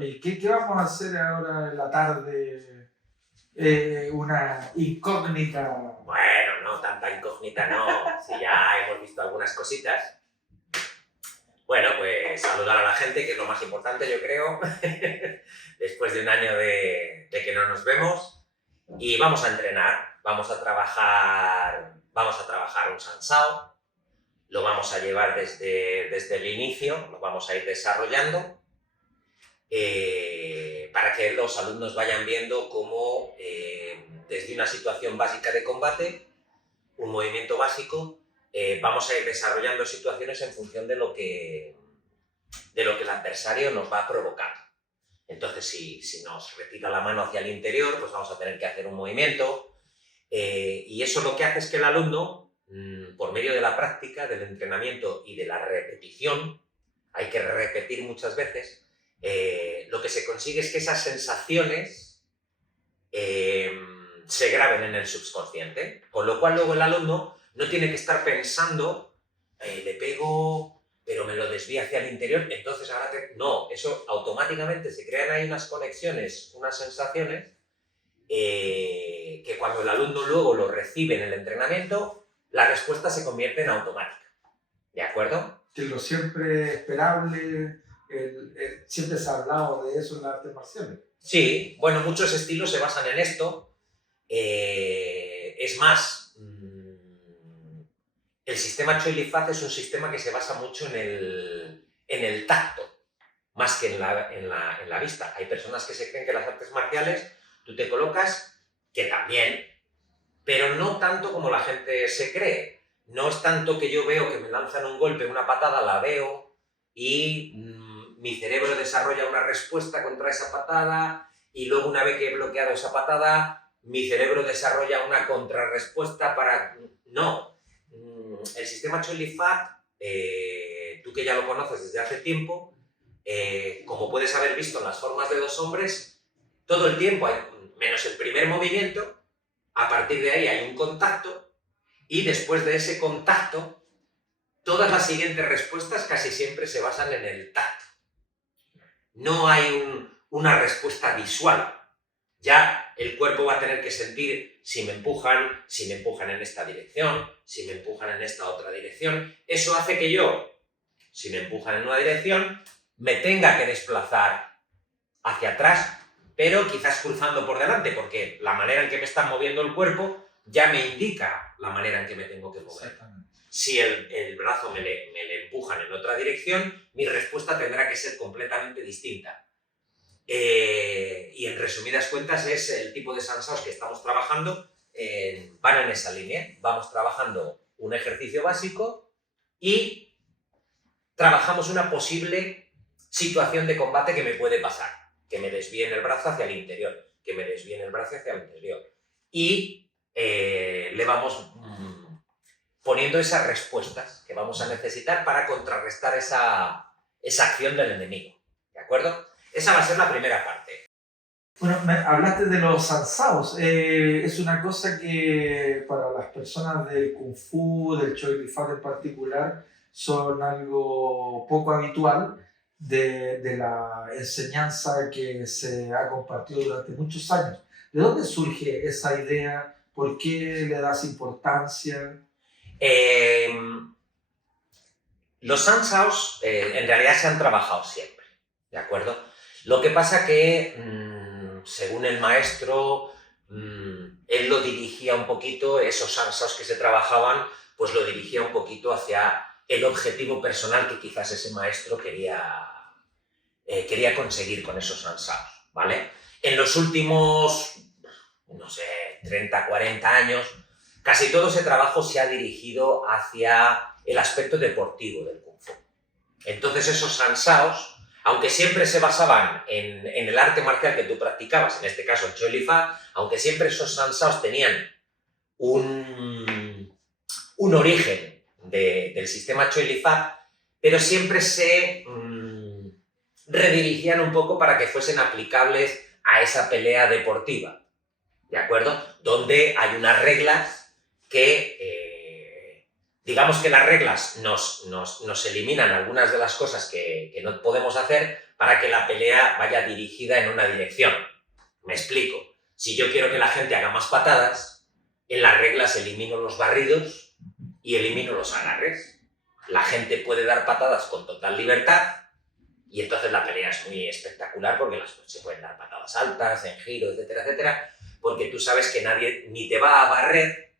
Oye, ¿qué vamos a hacer ahora en la tarde? Una incógnita. Bueno, no, tanta incógnita no. Si ya hemos visto algunas cositas. Bueno, pues saludar a la gente, que es lo más importante, yo creo, después de un año de que no nos vemos. Y vamos a entrenar, vamos a trabajar un sansao, lo vamos a llevar desde el inicio, lo vamos a ir desarrollando, para que los alumnos vayan viendo cómo, desde una situación básica de combate, un movimiento básico, vamos a ir desarrollando situaciones en función de lo que el adversario nos va a provocar. Entonces, si nos retira la mano hacia el interior, pues vamos a tener que hacer un movimiento, y eso lo que hace es que el alumno, por medio de la práctica, del entrenamiento y de la repetición, hay que repetir muchas veces, lo que se consigue es que esas sensaciones se graben en el subconsciente, con lo cual luego el alumno no tiene que estar pensando, le pego, pero me lo desvía hacia el interior, entonces ahora no, eso automáticamente se crean ahí unas conexiones, unas sensaciones, que cuando el alumno luego lo recibe en el entrenamiento, la respuesta se convierte en automática. ¿De acuerdo? Que lo siempre esperable, siempre se ha hablado de eso en las artes marciales. Sí, bueno, muchos estilos se basan en esto. Es más, el sistema Choi Li Fat es un sistema que se basa mucho en el tacto, más que en la vista. Hay personas que se creen que las artes marciales tú te colocas, que también, pero no tanto como la gente se cree. No es tanto que yo veo que me lanzan un golpe, una patada, la veo y mi cerebro desarrolla una respuesta contra esa patada, y luego una vez que he bloqueado esa patada, mi cerebro desarrolla una contrarrespuesta para... No. El sistema Choi Li Fat, tú que ya lo conoces desde hace tiempo, como puedes haber visto en las formas de dos hombres, todo el tiempo hay, menos el primer movimiento, a partir de ahí hay un contacto, y después de ese contacto, todas las siguientes respuestas casi siempre se basan en el tacto. No hay una respuesta visual. Ya el cuerpo va a tener que sentir si me empujan en esta dirección, si me empujan en esta otra dirección. Eso hace que yo, si me empujan en una dirección, me tenga que desplazar hacia atrás, pero quizás cruzando por delante, porque la manera en que me está moviendo el cuerpo ya me indica la manera en que me tengo que mover. Si el brazo me le empujan en otra dirección, mi respuesta tendrá que ser completamente distinta. Y en resumidas cuentas es el tipo de sansaos que estamos trabajando, van en esa línea. Vamos trabajando un ejercicio básico y trabajamos una posible situación de combate que me puede pasar, que me desvíen el brazo hacia el interior, que me desvíen el brazo hacia el interior. Y le vamos poniendo esas respuestas que vamos a necesitar para contrarrestar esa acción del enemigo. ¿De acuerdo? Esa va a ser la primera parte. Bueno, hablaste de los sansaos. Es una cosa que para las personas del Kung Fu, del Choi Li Fat en particular, son algo poco habitual de la enseñanza que se ha compartido durante muchos años. ¿De dónde surge esa idea? ¿Por qué le das importancia? Los sansaos en realidad se han trabajado siempre, ¿de acuerdo? Lo que pasa que, según el maestro, él lo dirigía un poquito, esos sansaos que se trabajaban, pues lo dirigía un poquito hacia el objetivo personal que quizás ese maestro quería conseguir con esos sansaos, ¿vale? En los últimos, no sé, 30, 40 años, casi todo ese trabajo se ha dirigido hacia el aspecto deportivo del Kung Fu. Entonces esos sansaos, aunque siempre se basaban en el arte marcial que tú practicabas, en este caso el Choi Li Fat, aunque siempre esos sansaos tenían un origen del sistema Choi Li Fat, pero siempre se redirigían un poco para que fuesen aplicables a esa pelea deportiva, ¿de acuerdo? Donde hay unas reglas que, digamos que las reglas nos eliminan algunas de las cosas que no podemos hacer para que la pelea vaya dirigida en una dirección. Me explico. Si yo quiero que la gente haga más patadas, en las reglas elimino los barridos y elimino los agarres. La gente puede dar patadas con total libertad y entonces la pelea es muy espectacular porque se pueden dar patadas altas, en giro, etcétera, etcétera, porque tú sabes que nadie ni te va a barrer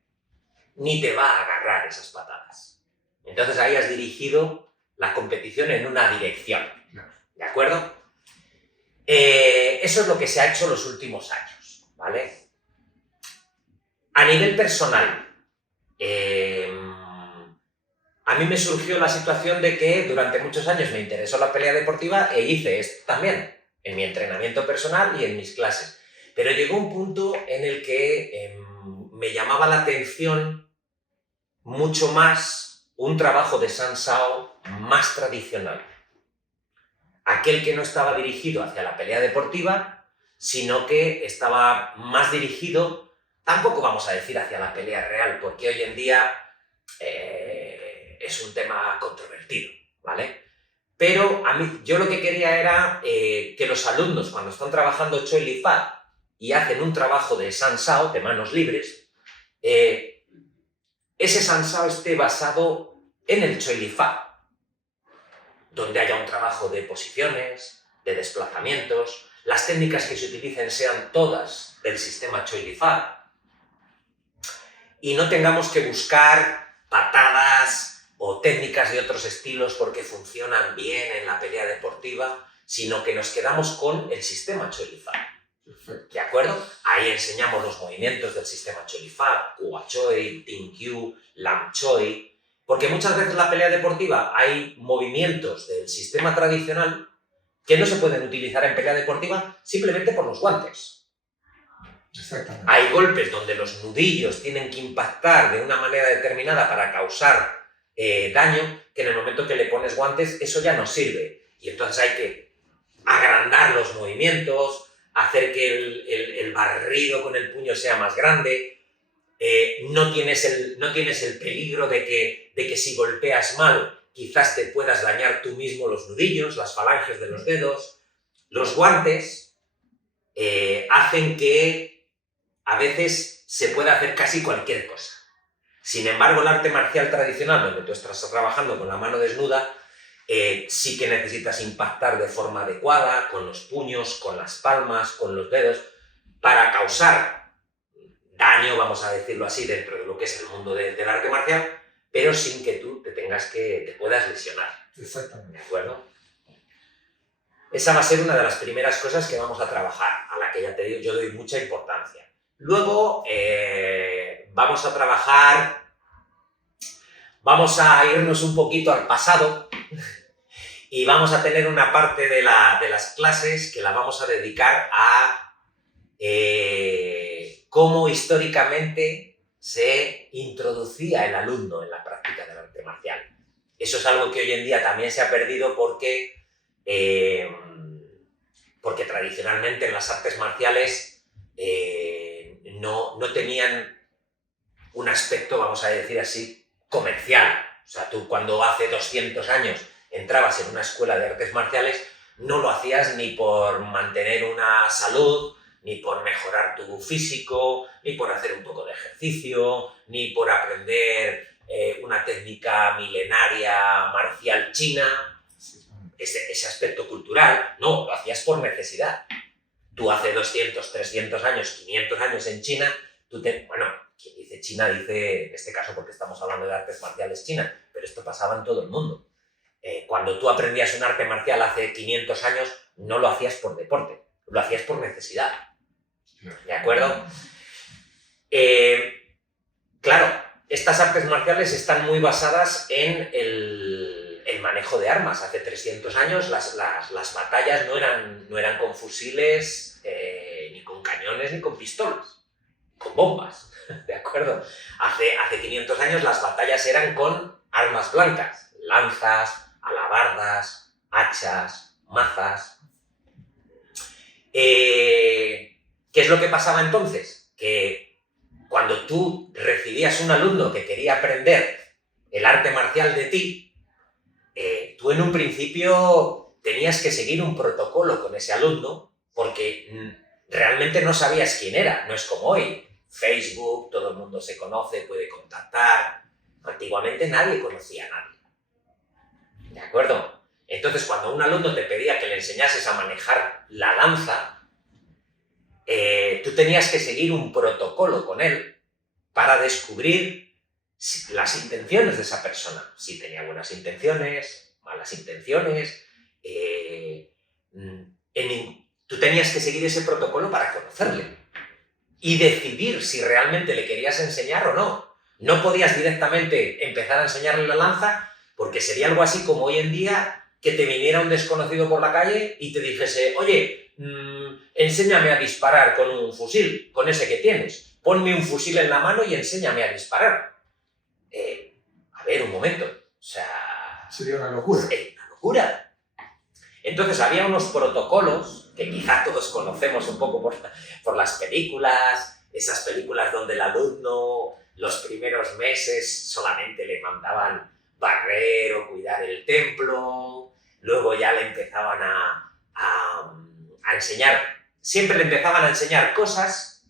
ni te va a agarrar esas patadas. Entonces ahí has dirigido la competición en una dirección. ¿De acuerdo? Eso es lo que se ha hecho los últimos años, ¿vale? A nivel personal, a mí me surgió la situación de que durante muchos años me interesó la pelea deportiva e hice esto también, en mi entrenamiento personal y en mis clases. Pero llegó un punto en el que me llamaba la atención mucho más un trabajo de Sansao más tradicional. Aquel que no estaba dirigido hacia la pelea deportiva, sino que estaba más dirigido, tampoco vamos a decir hacia la pelea real, porque hoy en día es un tema controvertido, ¿vale? Pero yo lo que quería era que los alumnos, cuando están trabajando Choi Li Fat y hacen un trabajo de Sansao, de manos libres, ese Sansao esté basado en el Choi Li Fat, donde haya un trabajo de posiciones, de desplazamientos, las técnicas que se utilicen sean todas del sistema Choi Li Fat y no tengamos que buscar patadas o técnicas de otros estilos porque funcionan bien en la pelea deportiva, sino que nos quedamos con el sistema Choi Li Fat. ¿De acuerdo? Ahí enseñamos los movimientos del sistema Choi Li Fat, Kua Choi, Ting Kyu, Lam Choi. Porque muchas veces en la pelea deportiva hay movimientos del sistema tradicional que no se pueden utilizar en pelea deportiva simplemente por los guantes. Exactamente. Hay golpes donde los nudillos tienen que impactar de una manera determinada para causar daño, que en el momento que le pones guantes eso ya no sirve. Y entonces hay que agrandar los movimientos, hacer que el barrido con el puño sea más grande. No tienes el peligro de que si golpeas mal quizás te puedas dañar tú mismo los nudillos, las falanges de los dedos. Los guantes hacen que a veces se pueda hacer casi cualquier cosa. Sin embargo, el arte marcial tradicional, donde tú estás trabajando con la mano desnuda, sí que necesitas impactar de forma adecuada, con los puños, con las palmas, con los dedos, para causar daño, vamos a decirlo así, dentro de lo que es el mundo del arte marcial, pero sin que tú te puedas lesionar. Exactamente. ¿De acuerdo? Esa va a ser una de las primeras cosas que vamos a trabajar, a la que ya te digo, yo doy mucha importancia. Luego vamos a trabajar, vamos a irnos un poquito al pasado y vamos a tener una parte de las clases que la vamos a dedicar a cómo históricamente se introducía el alumno en la práctica del arte marcial. Eso es algo que hoy en día también se ha perdido porque tradicionalmente en las artes marciales no tenían un aspecto, vamos a decir así, comercial. O sea, tú cuando hace 200 años entrabas en una escuela de artes marciales, no lo hacías ni por mantener una salud, ni por mejorar tu físico, ni por hacer un poco de ejercicio, ni por aprender una técnica milenaria marcial china, ese aspecto cultural. No, lo hacías por necesidad. Tú hace 200, 300 años, 500 años en China, quien dice China dice, en este caso porque estamos hablando de artes marciales chinas, pero esto pasaba en todo el mundo. Cuando tú aprendías un arte marcial hace 500 años, no lo hacías por deporte, lo hacías por necesidad. ¿De acuerdo? Claro, estas artes marciales están muy basadas en el manejo de armas. Hace 300 años las batallas no eran con fusiles, ni con cañones, ni con pistolas, con bombas, ¿de acuerdo? Hace 500 años las batallas eran con armas blancas, lanzas, alabardas, hachas, mazas. ¿Qué es lo que pasaba entonces? Que cuando tú recibías un alumno que quería aprender el arte marcial de ti, tú en un principio tenías que seguir un protocolo con ese alumno porque realmente no sabías quién era. No es como hoy. Facebook, todo el mundo se conoce, puede contactar. Antiguamente nadie conocía a nadie. ¿De acuerdo? Entonces, cuando un alumno te pedía que le enseñases a manejar la lanza, tú tenías que seguir un protocolo con él para descubrir las intenciones de esa persona. Si tenía buenas intenciones, malas intenciones. Tú tenías que seguir ese protocolo para conocerle y decidir si realmente le querías enseñar o no. No podías directamente empezar a enseñarle la lanza porque sería algo así como hoy en día que te viniera un desconocido por la calle y te dijese, oye, enséñame a disparar con un fusil, con ese que tienes. Ponme un fusil en la mano y enséñame a disparar. A ver, un momento. O sea... Sería una locura. Sería una locura. Entonces había unos protocolos que quizás todos conocemos un poco por las películas, esas películas donde el alumno los primeros meses solamente le mandaban barrer o cuidar el templo, luego ya le empezaban a enseñar, siempre le empezaban a enseñar cosas,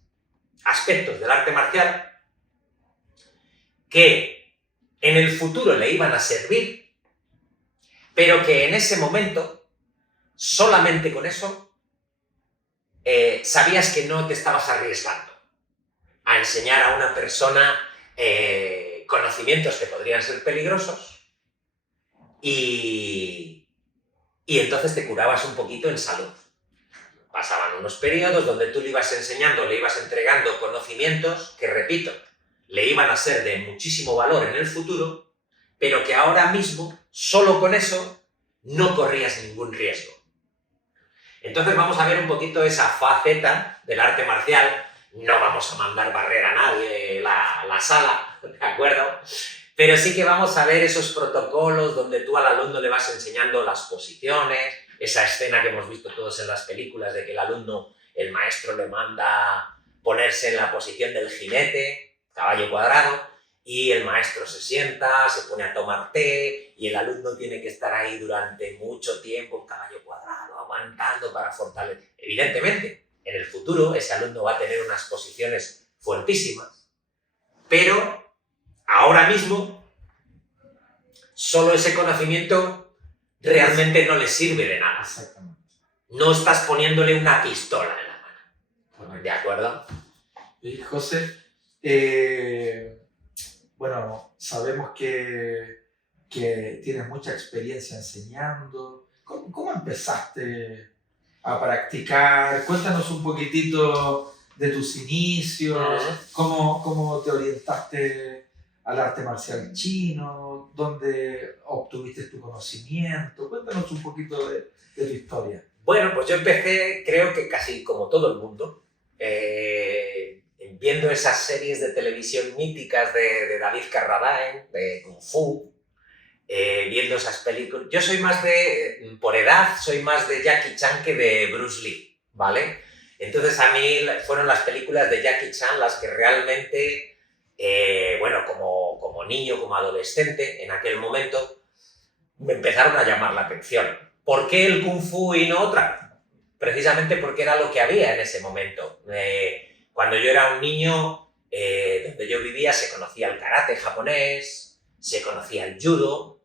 aspectos del arte marcial que en el futuro le iban a servir, pero que en ese momento, solamente con eso, sabías que no te estabas arriesgando a enseñar a una persona conocimientos que podrían ser peligrosos y entonces te curabas un poquito en salud. Pasaban unos periodos donde tú le ibas enseñando, le ibas entregando conocimientos que, repito, le iban a ser de muchísimo valor en el futuro, pero que ahora mismo, solo con eso, no corrías ningún riesgo. Entonces vamos a ver un poquito esa faceta del arte marcial. No vamos a mandar barrer a nadie la sala, ¿de acuerdo? Pero sí que vamos a ver esos protocolos donde tú al alumno le vas enseñando las posiciones, esa escena que hemos visto todos en las películas de que el maestro le manda ponerse en la posición del jinete, caballo cuadrado, y el maestro se sienta, se pone a tomar té, y el alumno tiene que estar ahí durante mucho tiempo en caballo cuadrado, aguantando para fortalecer. Evidentemente, en el futuro ese alumno va a tener unas posiciones fuertísimas, pero ahora mismo solo ese conocimiento realmente no le sirve de nada. Exactamente. No estás poniéndole una pistola en la mano. Correcto. ¿De acuerdo? Y José, bueno, sabemos que tienes mucha experiencia enseñando. ¿Cómo empezaste a practicar? Cuéntanos un poquitito de tus inicios, cómo te orientaste al arte marcial chino, dónde obtuviste tu conocimiento. Cuéntanos un poquito de tu historia. Bueno, pues yo empecé, creo que casi como todo el mundo, viendo esas series de televisión míticas de David Carradine, de Kung Fu, viendo esas películas. Yo soy más por edad, soy más de Jackie Chan que de Bruce Lee, ¿vale? Entonces a mí fueron las películas de Jackie Chan las que realmente, bueno, como niño, como adolescente, en aquel momento, me empezaron a llamar la atención. ¿Por qué el Kung Fu y no otra? Precisamente porque era lo que había en ese momento. Cuando yo era un niño, donde yo vivía, se conocía el karate japonés, se conocía el judo,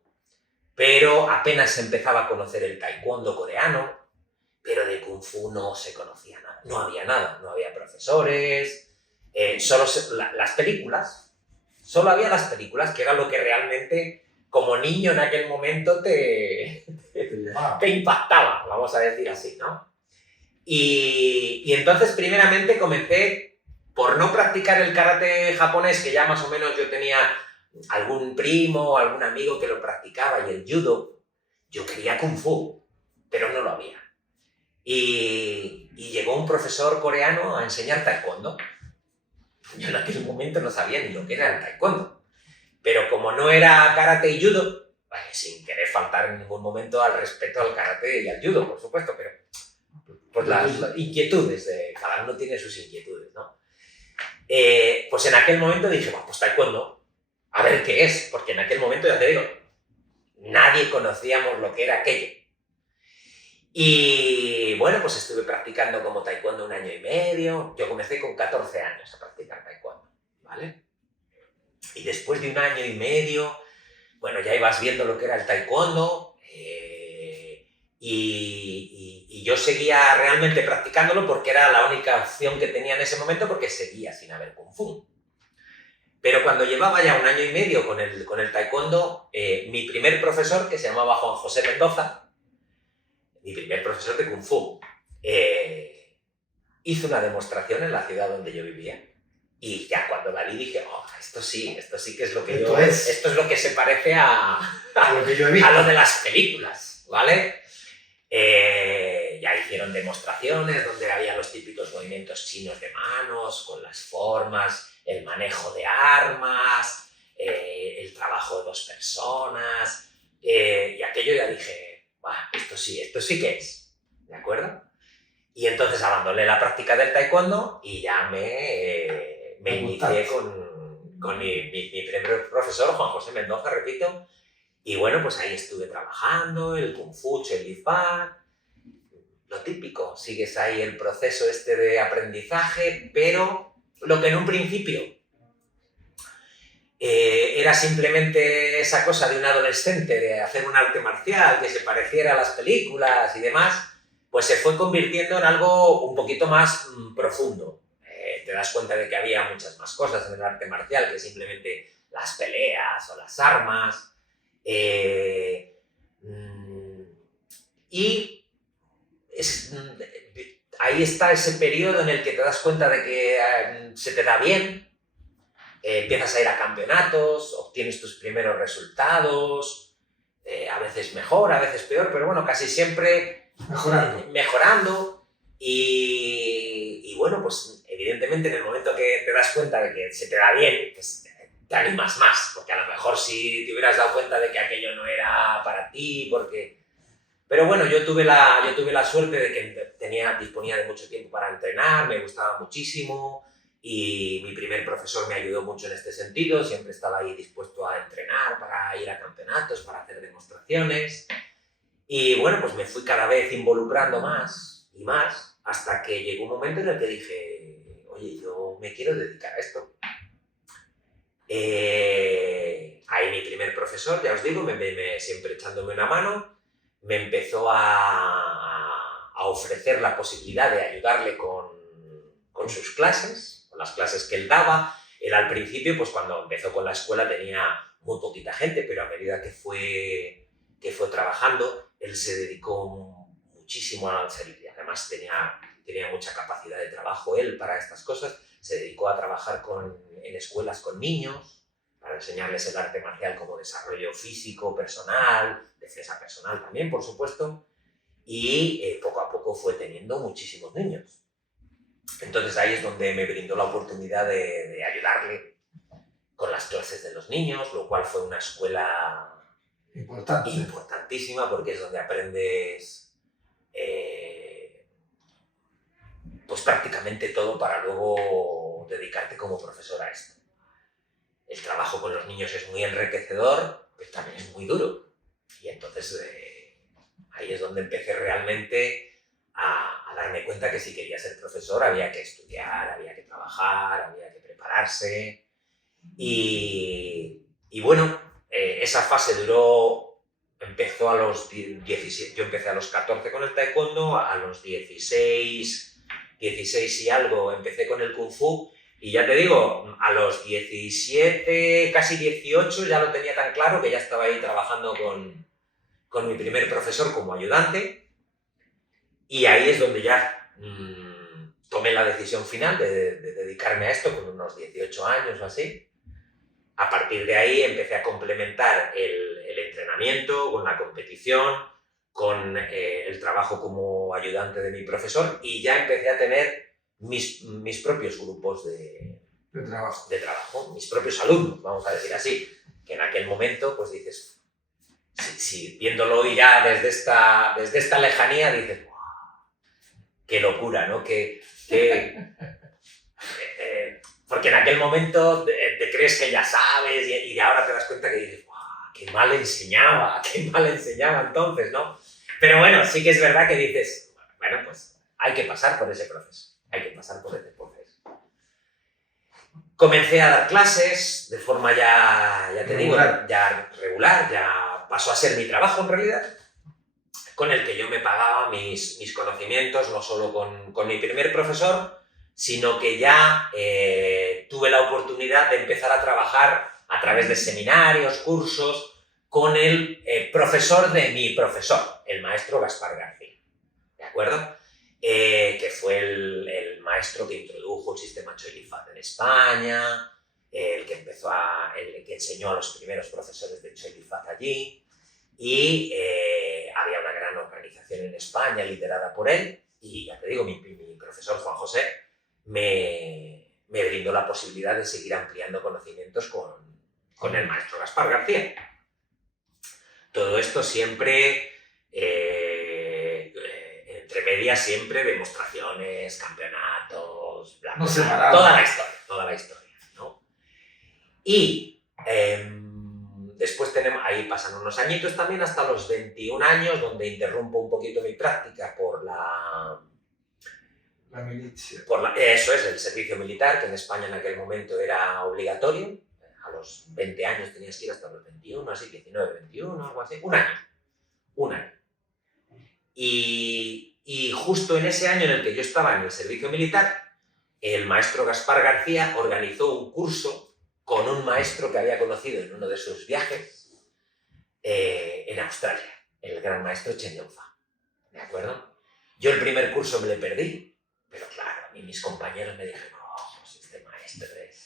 pero apenas se empezaba a conocer el taekwondo coreano, pero de Kung Fu no se conocía nada. No había nada, no había profesores, solo las películas. Solo había las películas, que era lo que realmente, como niño en aquel momento, te impactaba, vamos a decir así, ¿no? Y entonces, primeramente, comencé por no practicar el karate japonés, que ya más o menos yo tenía algún primo, algún amigo que lo practicaba, y el judo. Yo quería Kung Fu, pero no lo había. Y llegó un profesor coreano a enseñar taekwondo. Yo en aquel momento no sabía ni lo que era el taekwondo. Pero como no era karate y judo, sin querer faltar en ningún momento al respeto al karate y al judo, por supuesto, pero pues las inquietudes, cada uno tiene sus inquietudes, ¿no? Pues en aquel momento dije, bueno, pues taekwondo, a ver qué es, porque en aquel momento, ya te digo, nadie conocíamos lo que era aquello. Y bueno, pues estuve practicando como taekwondo 1 año y medio. Yo comencé con 14 años a practicar taekwondo, ¿vale? Y después de 1 año y medio, bueno, ya ibas viendo lo que era el taekwondo, y yo seguía realmente practicándolo porque era la única opción que tenía en ese momento, porque seguía sin haber kung fu. Pero cuando llevaba ya 1 año y medio con el taekwondo, mi primer profesor, que se llamaba Juan José Mendoza, mi primer profesor de kung fu, hizo una demostración en la ciudad donde yo vivía. Y ya cuando la vi dije, oh, esto sí que es lo que esto es lo que se parece a lo que yo he visto. A lo de las películas, ¿vale? Ya hicieron demostraciones donde había los típicos movimientos chinos de manos, con las formas, el manejo de armas, el trabajo de 2 personas, y aquello ya dije, esto sí que es, ¿de acuerdo? Y entonces abandoné la práctica del taekwondo y ya me inicié con mi primer profesor, Juan José Mendoza, repito, y bueno, pues ahí estuve trabajando, el kung fu, el Li Fan, lo típico, sigues ahí el proceso este de aprendizaje, pero lo que en un principio era simplemente esa cosa de un adolescente, de hacer un arte marcial que se pareciera a las películas y demás, pues se fue convirtiendo en algo un poquito más profundo. Te das cuenta de que había muchas más cosas en el arte marcial que simplemente las peleas o las armas. Y ahí está ese periodo en el que te das cuenta de que se te da bien, empiezas a ir a campeonatos, obtienes tus primeros resultados, a veces mejor, a veces peor, pero bueno, casi siempre mejorando. Y bueno, pues evidentemente en el momento que te das cuenta de que se te da bien, pues te animas más, porque a lo mejor si te hubieras dado cuenta de que aquello no era para ti, porque... Pero bueno, yo tuve la suerte de que disponía de mucho tiempo para entrenar, me gustaba muchísimo, y mi primer profesor me ayudó mucho en este sentido, siempre estaba ahí dispuesto a entrenar, para ir a campeonatos, para hacer demostraciones. Y bueno, pues me fui cada vez involucrando más y más, hasta que llegó un momento en el que dije, oye, yo me quiero dedicar a esto. Ahí mi primer profesor, ya os digo, siempre echándome una mano, me empezó a ofrecer la posibilidad de ayudarle con sus clases, con las clases que él daba. Él al principio, pues cuando empezó con la escuela tenía muy poquita gente, pero a medida que fue trabajando, él se dedicó muchísimo al servicio. Además tenía mucha capacidad de trabajo él para estas cosas. Se dedicó a trabajar en escuelas con niños, para enseñarles el arte marcial como desarrollo físico, personal, defensa personal también, por supuesto, y poco a poco fue teniendo muchísimos niños. Entonces ahí es donde me brindó la oportunidad de ayudarle con las clases de los niños, lo cual fue una escuela importantísima, porque es donde aprendes pues prácticamente todo para luego dedicarte como profesor a esto. El trabajo con los niños es muy enriquecedor, pero también es muy duro. Y entonces ahí es donde empecé realmente a darme cuenta que si quería ser profesor había que estudiar, había que trabajar, había que prepararse. Y bueno, esa fase empezó a los 17, yo empecé a los 14 con el taekwondo, a los 16 y algo empecé con el kung fu. Y ya te digo, a los 17, casi 18, ya lo tenía tan claro que ya estaba ahí trabajando con mi primer profesor como ayudante. Y ahí es donde ya tomé la decisión final de dedicarme a esto con unos 18 años o así. A partir de ahí empecé a complementar el entrenamiento con la competición, con el trabajo como ayudante de mi profesor, y ya empecé a tener mis propios grupos de trabajo, mis propios alumnos, vamos a decir así, que en aquel momento pues dices, si viéndolo ya desde esta lejanía dices, ¡wow! ¡Qué locura!, ¿no? Porque en aquel momento te crees que ya sabes y ahora te das cuenta que dices, ¡wow! ¡Qué mal enseñaba entonces!, ¿no? Pero bueno, sí que es verdad que dices, bueno, pues hay que pasar por ese proceso. Hay que pasar por ese proceso. Comencé a dar clases de forma ya te digo, ya regular, ya pasó a ser mi trabajo en realidad, con el que yo me pagaba mis conocimientos, no solo con mi primer profesor, sino que ya tuve la oportunidad de empezar a trabajar a través de seminarios, cursos, con el profesor de mi profesor, el maestro Gaspar García, ¿de acuerdo? Que fue el maestro que introdujo el sistema Choy-Li-Fat en España, el que enseñó a los primeros profesores de Choy-Li-Fat allí, y había una gran organización en España liderada por él, y ya te digo, mi profesor Juan José me brindó la posibilidad de seguir ampliando conocimientos con el maestro Gaspar García. Todo esto siempre, entre medias siempre, demostraciones, campeonatos, bla, bla, bla, toda la historia, ¿no? Y después ahí pasan unos añitos también, hasta los 21 años, donde interrumpo un poquito mi práctica por la milicia. Eso es, el servicio militar, que en España en aquel momento era obligatorio. A los 20 años tenías que ir hasta los 21, así, 19, 21, algo así. Un año. Y justo en ese año en el que yo estaba en el servicio militar, el maestro Gaspar García organizó un curso con un maestro que había conocido en uno de sus viajes en Australia, el gran maestro Chen Yongfa, ¿de acuerdo? Yo el primer curso me lo perdí, pero claro, a mí mis compañeros me dijeron, oh, este maestro es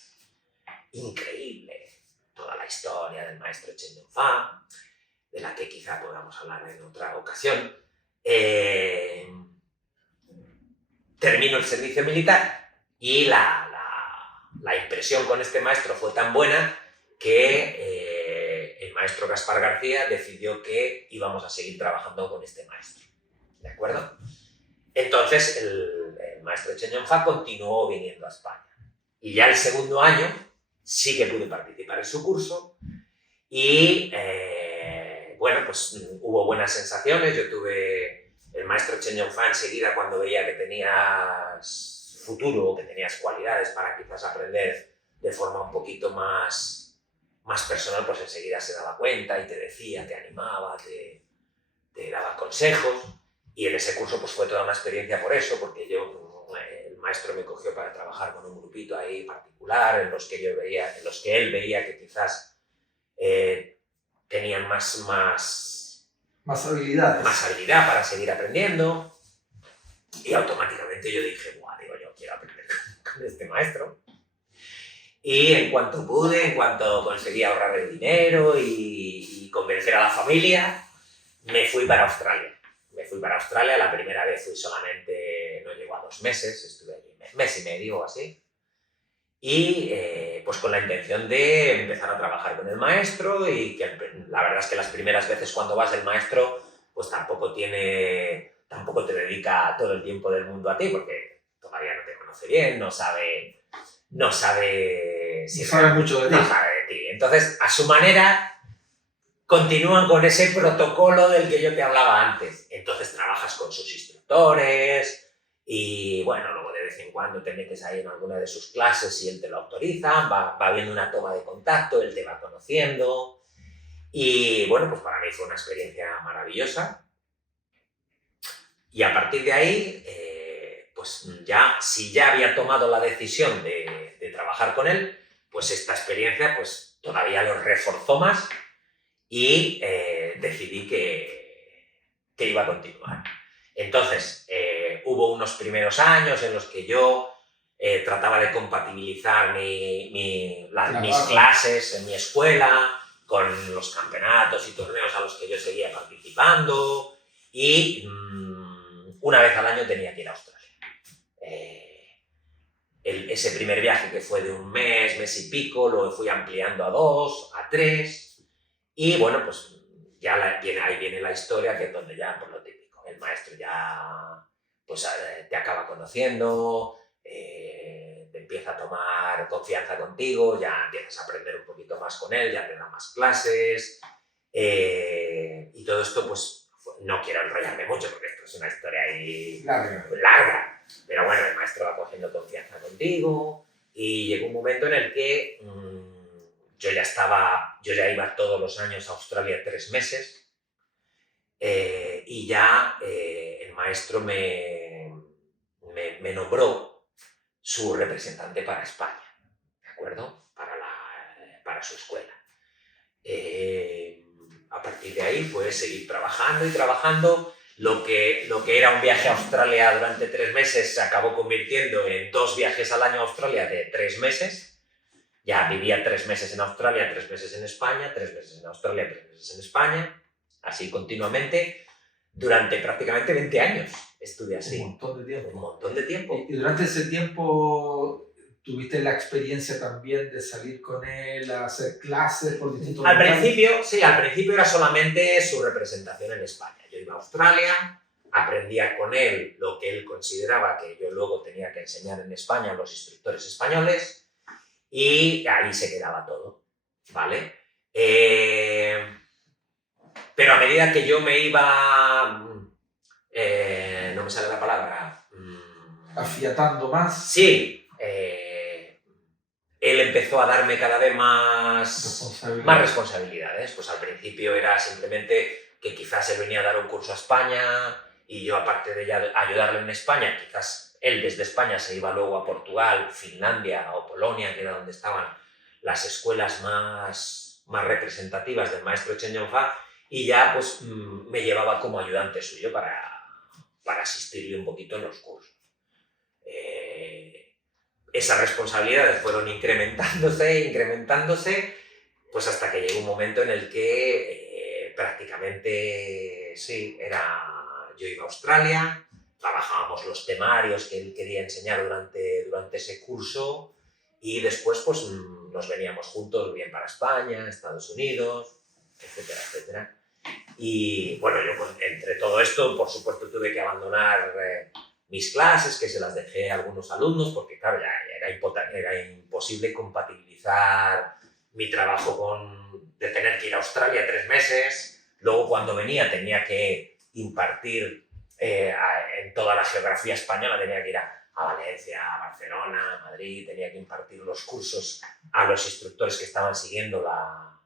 increíble, toda la historia del maestro Chen Yongfa, de la que quizá podamos hablar en otra ocasión. Termino el servicio militar y la impresión con este maestro fue tan buena que el maestro Gaspar García decidió que íbamos a seguir trabajando con este maestro, ¿de acuerdo? Entonces el maestro Chen Yongfa continuó viniendo a España y ya el segundo año sí que pude participar en su curso y bueno, pues hubo buenas sensaciones. Yo tuve el maestro Chen Yongfa enseguida, cuando veía que tenías futuro, que tenías cualidades para quizás aprender de forma un poquito más personal, pues enseguida se daba cuenta y te decía, te animaba, te daba consejos. Y en ese curso pues fue toda una experiencia por eso, porque el maestro me cogió para trabajar con un grupito ahí particular, en los que él veía que quizás tenían más habilidad para seguir aprendiendo. Y automáticamente yo dije, buah, yo quiero aprender con este maestro. Y en cuanto conseguí ahorrar el dinero y convencer a la familia, me fui para Australia. La primera vez fui solamente, no llegó a 2 meses, estuve allí mes y medio o así. Y pues con la intención de empezar a trabajar con el maestro, y que la verdad es que las primeras veces cuando vas el maestro pues tampoco te dedica todo el tiempo del mundo a ti, porque todavía no te conoce bien, no sabe mucho de ti. No sabe de ti. Entonces, a su manera, continúan con ese protocolo del que yo te hablaba antes. Entonces trabajas con sus instructores y, bueno, luego de vez en cuando te metes ahí en alguna de sus clases si él te lo autoriza, va habiendo una toma de contacto, él te va conociendo. Y, bueno, pues para mí fue una experiencia maravillosa. Y a partir de ahí, pues si ya había tomado la decisión de trabajar con él, pues esta experiencia pues todavía lo reforzó más. Y decidí que iba a continuar. Entonces, hubo unos primeros años en los que yo trataba de compatibilizar mis clases en mi escuela con los campeonatos y torneos a los que yo seguía participando, y una vez al año tenía que ir a Australia. Ese primer viaje, que fue de un mes y pico, lo fui ampliando a 2, a 3... Y bueno, pues ya ahí viene la historia, que es donde ya, por lo típico, el maestro ya pues te acaba conociendo, te empieza a tomar confianza contigo, ya empiezas a aprender un poquito más con él, ya te da más clases, y todo esto pues no quiero enrollarme mucho porque esto es una historia ahí Larga. pero bueno, el maestro va cogiendo confianza contigo y llegó un momento en el que yo ya iba todos los años a Australia 3 meses y ya el maestro me nombró su representante para España, ¿de acuerdo? Para su escuela. A partir de ahí, pues seguir trabajando y trabajando. Lo que era un viaje a Australia durante 3 meses se acabó convirtiendo en 2 viajes al año a Australia de 3 meses. Ya vivía 3 meses en Australia, 3 meses en España, 3 meses en Australia, 3 meses en España, así continuamente. Durante prácticamente 20 años estuve así. Un montón de tiempo. Un montón de tiempo. Y durante ese tiempo tuviste la experiencia también de salir con él a hacer clases por distintos Al lugares. principio era solamente su representación en España. Yo iba a Australia, aprendía con él lo que él consideraba que yo luego tenía que enseñar en España a los instructores españoles y ahí se quedaba todo, ¿vale? Pero a medida que yo me iba... no me sale la palabra... Afiatando más. Sí, él empezó a darme cada vez más responsabilidades. Pues al principio era simplemente que quizás él venía a dar un curso a España y yo, aparte de ya ayudarle en España, quizás él desde España se iba luego a Portugal, Finlandia o Polonia, que era donde estaban las escuelas más representativas del maestro Chen Yongfa, y ya pues me llevaba como ayudante suyo para asistirle un poquito en los cursos. Esas responsabilidades fueron incrementándose, pues hasta que llegó un momento en el que prácticamente, sí, yo iba a Australia, trabajábamos los temarios que él quería enseñar durante ese curso y después pues nos veníamos juntos bien para España, Estados Unidos, etcétera, etcétera. Y bueno, yo entre todo esto, por supuesto, tuve que abandonar mis clases, que se las dejé a algunos alumnos, porque claro, ya era imposible compatibilizar mi trabajo de tener que ir a Australia 3 meses, luego cuando venía tenía que impartir en toda la geografía española, tenía que ir a Valencia, a Barcelona, a Madrid, tenía que impartir los cursos a los instructores que estaban siguiendo la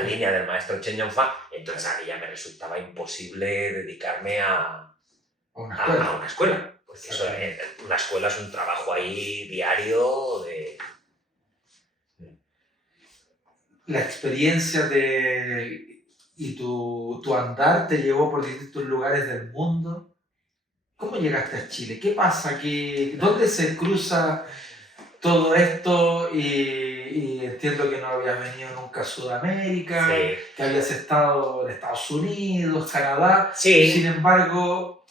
línea del maestro Chen Yongfa, entonces a mí ya me resultaba imposible dedicarme a una escuela, porque una escuela es un trabajo ahí diario de... La experiencia y tu andar te llevó por distintos lugares del mundo. ¿Cómo llegaste a Chile? ¿Qué pasa aquí? ¿Dónde se cruza todo esto? Y entiendo que no habías venido nunca a Sudamérica, Sí. que habías estado en Estados Unidos, Canadá. Sí. Sin embargo,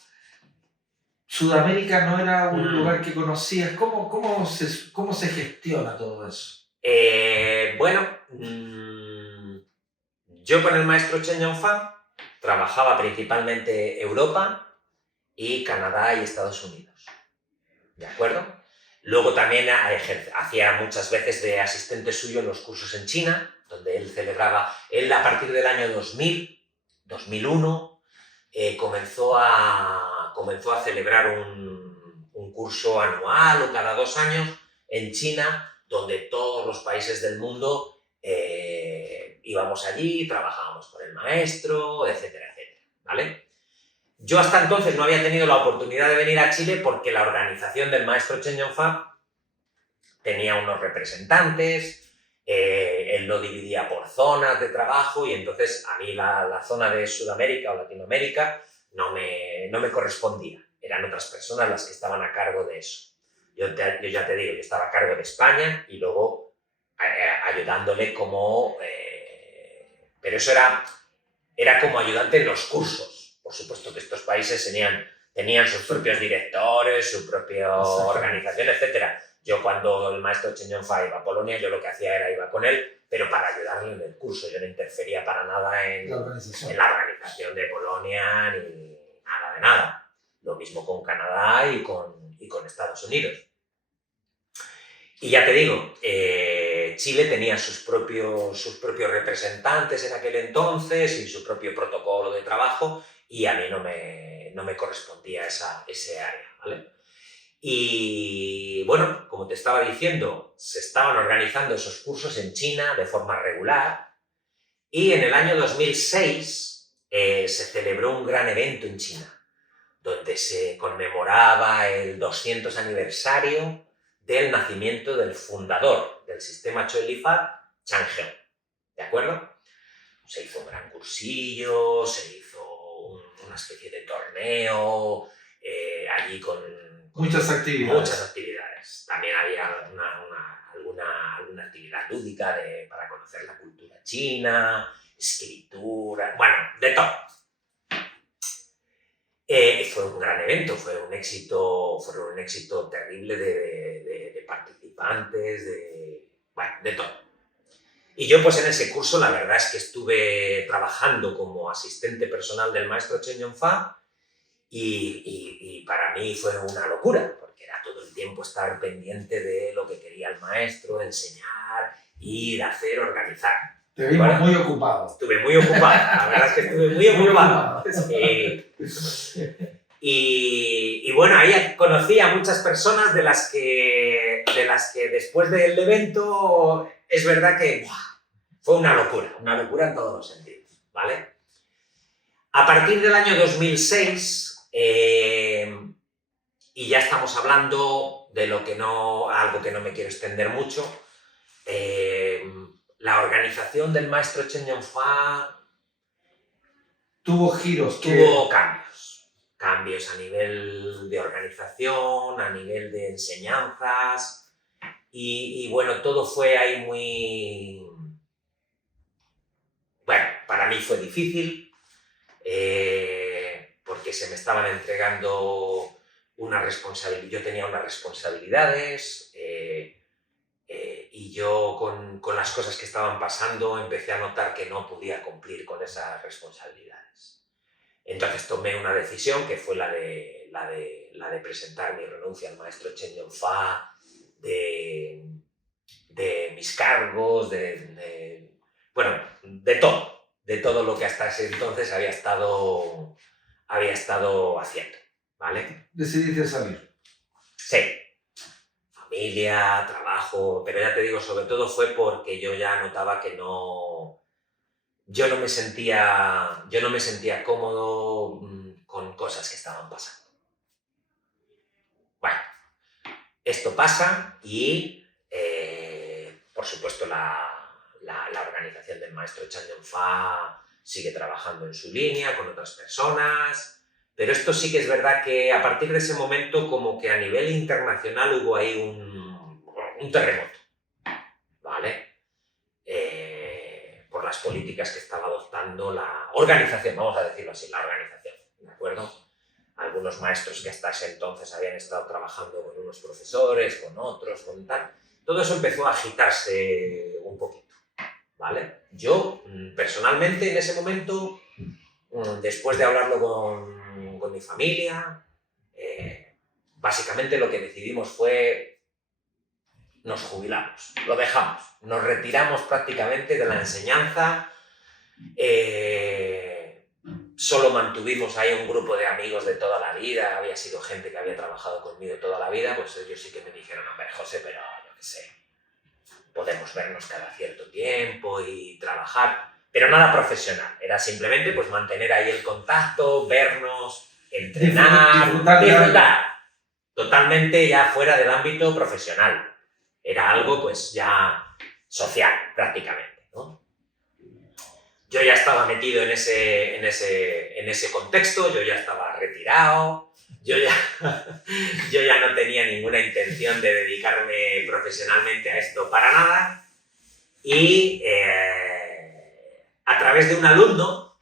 Sudamérica no era un lugar que conocías. ¿Cómo se gestiona todo eso? Bueno, yo con el maestro Chen Yongfa trabajaba principalmente Europa y Canadá y Estados Unidos, ¿de acuerdo? Luego también hacía muchas veces de asistente suyo en los cursos en China, donde él a partir del año 2001, comenzó a celebrar un curso anual o cada 2 años en China, donde todos los países del mundo íbamos allí, trabajábamos con el maestro, etcétera, etcétera, ¿vale? Yo hasta entonces no había tenido la oportunidad de venir a Chile porque la organización del maestro Chen Yongfa tenía unos representantes, él lo dividía por zonas de trabajo y entonces a mí la zona de Sudamérica o Latinoamérica no me correspondía. Eran otras personas las que estaban a cargo de eso. Yo ya te digo, yo estaba a cargo de España y luego ayudándole como... pero eso era como ayudante en los cursos. Por supuesto que estos países tenían sus propios directores, su propia organización, etc. Yo cuando el maestro Chen Yongfa iba a Polonia, yo lo que hacía era iba con él, pero para ayudarle en el curso. Yo no interfería para nada en la organización de Polonia ni nada de nada. Lo mismo con Canadá y con Estados Unidos. Y ya te digo, Chile tenía sus propios representantes en aquel entonces y su propio protocolo de trabajo, y a mí no me correspondía ese área, ¿vale? Y bueno, como te estaba diciendo, se estaban organizando esos cursos en China de forma regular, y en el año 2006 se celebró un gran evento en China, donde se conmemoraba el 200 aniversario del nacimiento del fundador del sistema Choi Li-Fat, Chang Heung, ¿de acuerdo? Se hizo un gran cursillo, se hizo una especie de torneo, allí con muchas actividades. También había alguna actividad lúdica para conocer la cultura china, escritura, bueno, de todo. Fue un gran evento, fueron un éxito terrible de participantes, de todo. Y yo pues en ese curso la verdad es que estuve trabajando como asistente personal del maestro Chen Yongfa, y para mí fue una locura, porque era todo el tiempo estar pendiente de lo que quería el maestro, enseñar, ir, hacer, organizar. Te vimos muy ocupado. Estuve muy ocupado, la verdad es que estuve muy ocupado. Y bueno, ahí conocí a muchas personas de las que después del evento es verdad que fue una locura en todos los sentidos, ¿vale? A partir del año 2006, y ya estamos hablando de algo que no me quiero extender mucho, la organización del maestro Chen Yongfa tuvo giros. Tuvo cambios a nivel de organización, a nivel de enseñanzas, y bueno, todo fue ahí muy... Bueno, para mí fue difícil, porque se me estaban entregando yo tenía unas responsabilidades, y yo con las cosas que estaban pasando empecé a notar que no podía cumplir con esas responsabilidades. Entonces tomé una decisión que fue la de presentar mi renuncia al maestro Chen Yongfa, de mis cargos, bueno, de todo lo que hasta ese entonces había estado haciendo, ¿vale? ¿Decidiste salir? Sí. Familia, trabajo, pero ya te digo, sobre todo fue porque yo ya notaba que yo no me sentía cómodo con cosas que estaban pasando. Bueno, esto pasa y, por supuesto, la organización del maestro Chen Yongfa sigue trabajando en su línea con otras personas, pero esto sí que es verdad que a partir de ese momento como que a nivel internacional hubo ahí un terremoto, ¿vale? Por las políticas que estaba adoptando la organización, vamos a decirlo así, la organización, ¿de acuerdo? Algunos maestros que hasta ese entonces habían estado trabajando con unos profesores, con otros, con tal. Todo eso empezó a agitarse un poquito, ¿vale? Yo, personalmente, en ese momento, después de hablarlo con mi familia, básicamente lo que decidimos fue nos jubilamos, lo dejamos, nos retiramos prácticamente de la enseñanza. Solo mantuvimos ahí un grupo de amigos de toda la vida, había sido gente que había trabajado conmigo toda la vida, pues ellos sí que me dijeron, hombre, José, pero yo qué sé, podemos vernos cada cierto tiempo y trabajar, pero nada profesional, era simplemente pues mantener ahí el contacto, vernos, entrenar, disfrutar, totalmente ya fuera del ámbito profesional, era algo pues ya social prácticamente, ¿no? Yo ya estaba metido en ese contexto, yo ya estaba retirado, yo ya no tenía ninguna intención de dedicarme profesionalmente a esto para nada, y a través de un alumno,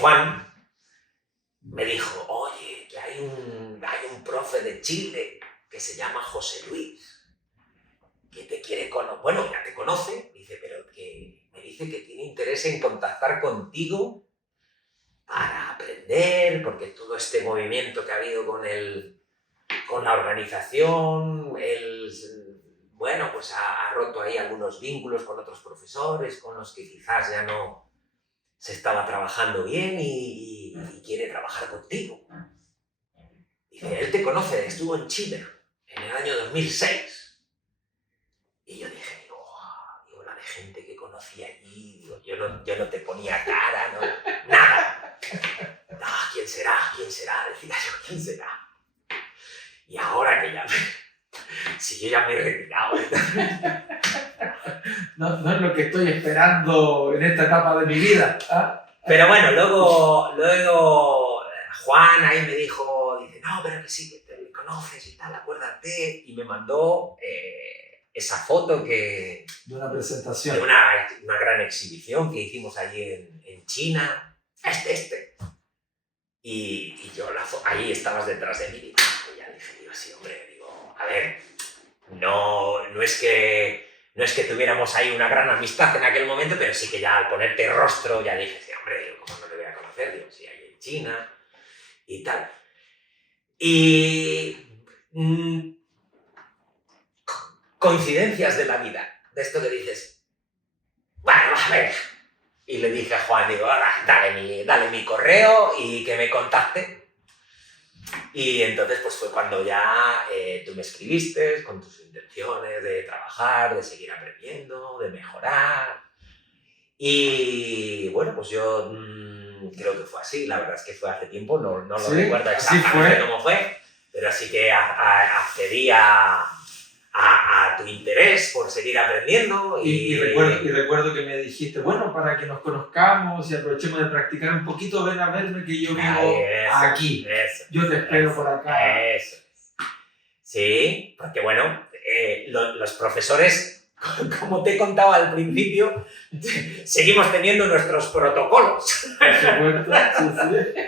Juan, me dijo, oye, que hay un profe de Chile que se llama José Luis, que te quiere conocer, bueno, ya te conoce, dice, pero que me dice que tiene interés en contactar contigo para aprender, porque todo este movimiento que ha habido con la organización, bueno, pues ha roto ahí algunos vínculos con otros profesores con los que quizás ya no se estaba trabajando bien y quiere trabajar contigo. Dice, él te conoce, estuvo en China en el año 2006. Y yo dije, digo, la de gente que conocí allí, digo, yo no te ponía cara, no, nada. No, ¿quién será? ¿Quién será? Decía yo, ¿quién será? Y ahora que ya si yo ya me he retirado. No es lo que estoy esperando en esta etapa de mi vida. ¿Ah? Pero bueno, luego Juan ahí me dijo, dice, no, pero que sí, que te conoces y tal, acuérdate. Y me mandó esa foto de una presentación. De una gran exhibición que hicimos allí en China. Y yo, ahí estabas detrás de mí. Y ya dije, digo, sí, hombre, digo, a ver, no es que tuviéramos ahí una gran amistad en aquel momento, pero sí que ya al ponerte rostro ya dije, sí, hombre, digo, ¿cómo no te voy a conocer? Digo, sí, ahí en China y tal. Y coincidencias de la vida, de esto que dices, bueno, a ver. Y le dije a Juan, digo, ahora, dale mi correo y que me contacte. Y entonces pues fue cuando ya tú me escribiste con tus intenciones de trabajar, de seguir aprendiendo, de mejorar. Y bueno, pues yo creo que fue así, la verdad es que fue hace tiempo, no lo recuerdo exactamente cómo fue, pero así que accedí a tu interés por seguir aprendiendo. Y recuerdo que me dijiste, bueno, para que nos conozcamos y aprovechemos de practicar un poquito, ven a verme que yo vivo aquí. Yo te espero por acá. Eso. Sí, porque bueno, los profesores, como te he contado al principio, seguimos teniendo nuestros protocolos. Por supuesto,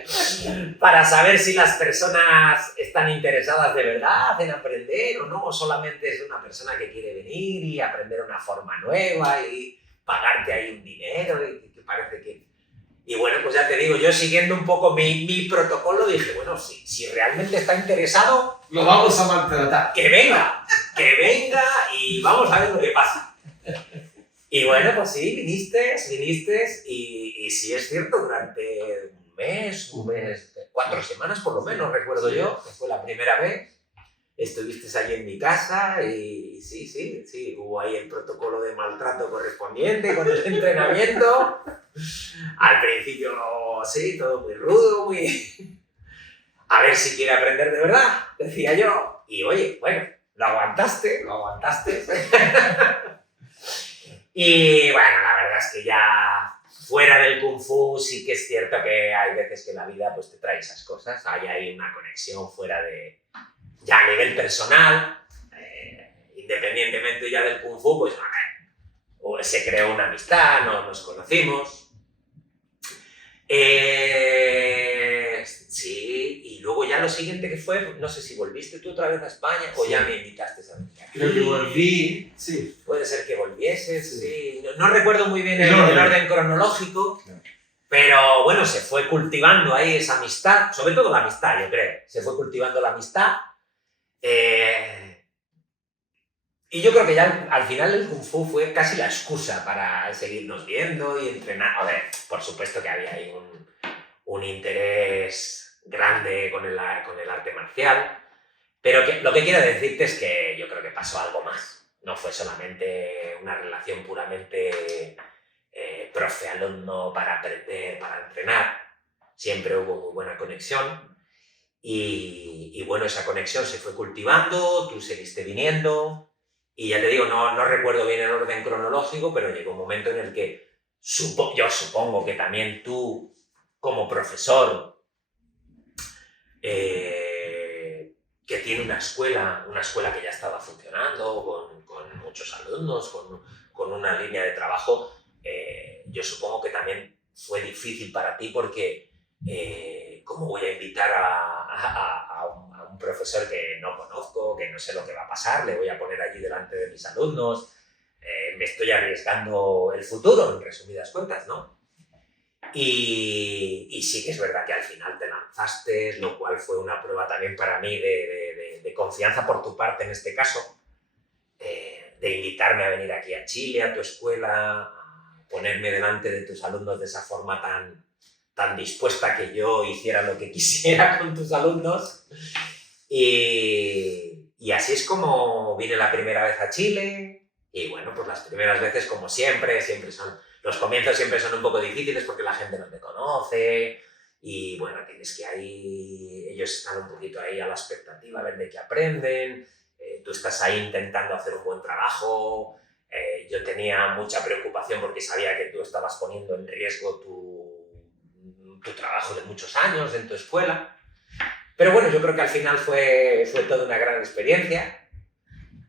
sí. Para saber si las personas están interesadas de verdad en aprender o no, o solamente es una persona que quiere venir y aprender una forma nueva y pagarte ahí un dinero y que parece que... Y bueno, pues ya te digo, yo siguiendo un poco mi protocolo dije, bueno, si realmente está interesado... Lo vamos a maltratar. Que venga y vamos a ver lo que pasa. Y bueno, pues sí, viniste y sí es cierto, durante un mes, 4 semanas por lo menos, recuerdo yo, que fue la primera vez. Estuviste allí en mi casa y sí, hubo ahí el protocolo de maltrato correspondiente con el entrenamiento. Al principio, sí, todo muy rudo, muy... A ver si quiere aprender de verdad, decía yo. Y oye, bueno, lo aguantaste. Y bueno, la verdad es que ya fuera del Kung Fu sí que es cierto que hay veces que la vida pues te trae esas cosas. Hay una conexión fuera de... Ya a nivel personal, independientemente ya del Kung Fu, pues se creó una amistad, nos conocimos. Sí, y luego ya lo siguiente que fue, no sé si volviste tú otra vez a España o ya me invitaste a venir aquí. Creo que volví, sí. Puede ser que volvieses, sí. No recuerdo muy bien el orden cronológico, claro. Pero bueno, se fue cultivando ahí esa amistad, sobre todo la amistad, yo creo. Se fue cultivando la amistad. Y yo creo que ya al final el Kung Fu fue casi la excusa para seguirnos viendo y entrenar. A ver, por supuesto que había ahí un interés grande con el arte marcial, pero lo que quiero decirte es que yo creo que pasó algo más. No fue solamente una relación puramente profe-alumno para aprender, para entrenar. Siempre hubo muy buena conexión y bueno, esa conexión se fue cultivando, tú seguiste viniendo. Y ya te digo, no recuerdo bien el orden cronológico, pero llegó un momento en el que yo supongo que también tú, como profesor, que tiene una escuela que ya estaba funcionando, con muchos alumnos, con una línea de trabajo, yo supongo que también fue difícil para ti porque ¿cómo voy a invitar a un profesor que no conozco, que no sé lo que va a pasar, le voy a poner allí delante de mis alumnos, me estoy arriesgando el futuro, en resumidas cuentas, ¿no? Y sí que es verdad que al final te lanzaste, lo cual fue una prueba también para mí de confianza por tu parte en este caso. de invitarme a venir aquí a Chile, a tu escuela, a ponerme delante de tus alumnos de esa forma tan dispuesta que yo hiciera lo que quisiera con tus alumnos. Y así es como vine la primera vez a Chile. Y bueno, pues las primeras veces, como siempre son... Los comienzos siempre son un poco difíciles porque la gente no te conoce y bueno, tienes que ahí... Ellos están un poquito ahí a la expectativa, a ver de qué aprenden. Tú estás ahí intentando hacer un buen trabajo. Yo tenía mucha preocupación porque sabía que tú estabas poniendo en riesgo tu trabajo de muchos años en tu escuela. Pero bueno, yo creo que al final fue toda una gran experiencia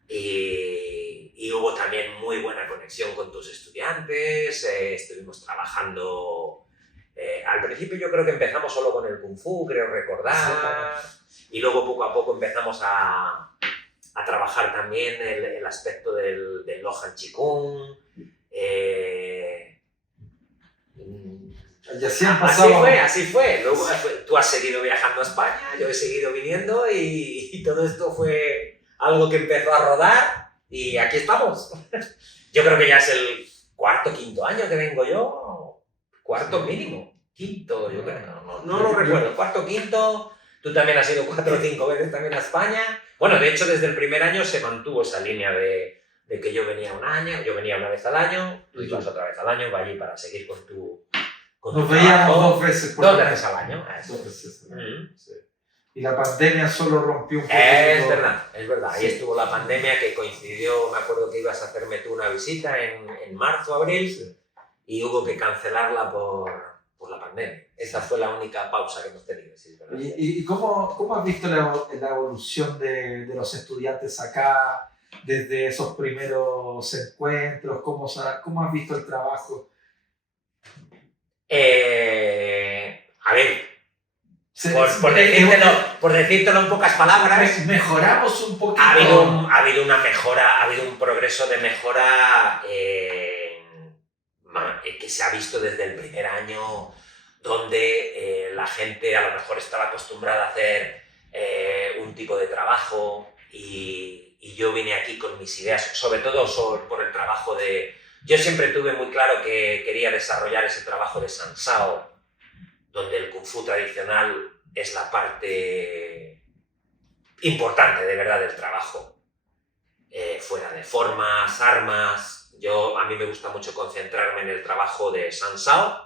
y hubo también muy buena conexión con tus estudiantes. Estuvimos trabajando... al principio yo creo que empezamos solo con el Kung Fu, creo recordar, y luego poco a poco empezamos a trabajar también el aspecto del Lohan Chikung. Y así han pasado. Así fue. Luego tú has seguido viajando a España, yo he seguido viniendo y todo esto fue algo que empezó a rodar y aquí estamos. Yo creo que ya es el cuarto, quinto año que vengo yo. Cuarto mínimo. Quinto, yo creo. No lo recuerdo. Cuarto, quinto. Tú también has ido 4 o 5 veces también a España. Bueno, de hecho, desde el primer año se mantuvo esa línea de que yo venía un año, yo venía una vez al año, tú ibas otra vez al año, va allí para seguir con tu Nos veíamos trabajo. 2 veces por 2 veces al año. Dos veces al año, sí. Y la pandemia solo rompió un poco. Es verdad. Ahí Sí. estuvo la pandemia que coincidió, me acuerdo que ibas a hacerme tú una visita en marzo, abril, Sí. y hubo que cancelarla por la pandemia. Esa fue la única pausa que hemos tenido. Sí, ¿verdad? ¿Y cómo has visto la evolución de los estudiantes acá desde esos primeros encuentros? ¿Cómo has visto el trabajo? A ver, por decírtelo en pocas palabras, mejoramos un poquito. ha habido una mejora, ha habido un progreso de mejora que se ha visto desde el primer año, donde la gente a lo mejor estaba acostumbrada a hacer un tipo de trabajo y yo vine aquí con mis ideas, sobre todo por el trabajo de... Yo siempre tuve muy claro que quería desarrollar ese trabajo de Sansao, donde el Kung Fu tradicional es la parte importante de verdad del trabajo. Fuera de formas, armas... A mí me gusta mucho concentrarme en el trabajo de Sansao.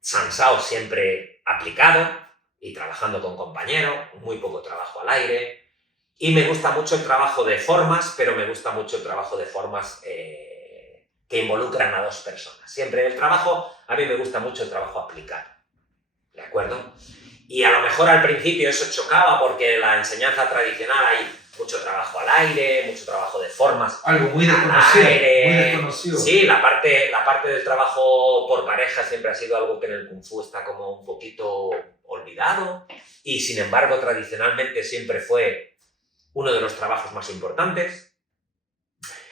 Sansao siempre aplicado y trabajando con compañeros, muy poco trabajo al aire. Y me gusta mucho el trabajo de formas, pero me gusta mucho el trabajo de formas que involucran a 2 personas. Siempre el trabajo, a mí me gusta mucho el trabajo aplicado, ¿de acuerdo? Y a lo mejor al principio eso chocaba porque la enseñanza tradicional hay mucho trabajo al aire, mucho trabajo de formas. Algo muy desconocido. Muy desconocido. Sí, la parte del trabajo por pareja siempre ha sido algo que en el Kung Fu está como un poquito olvidado y sin embargo tradicionalmente siempre fue uno de los trabajos más importantes.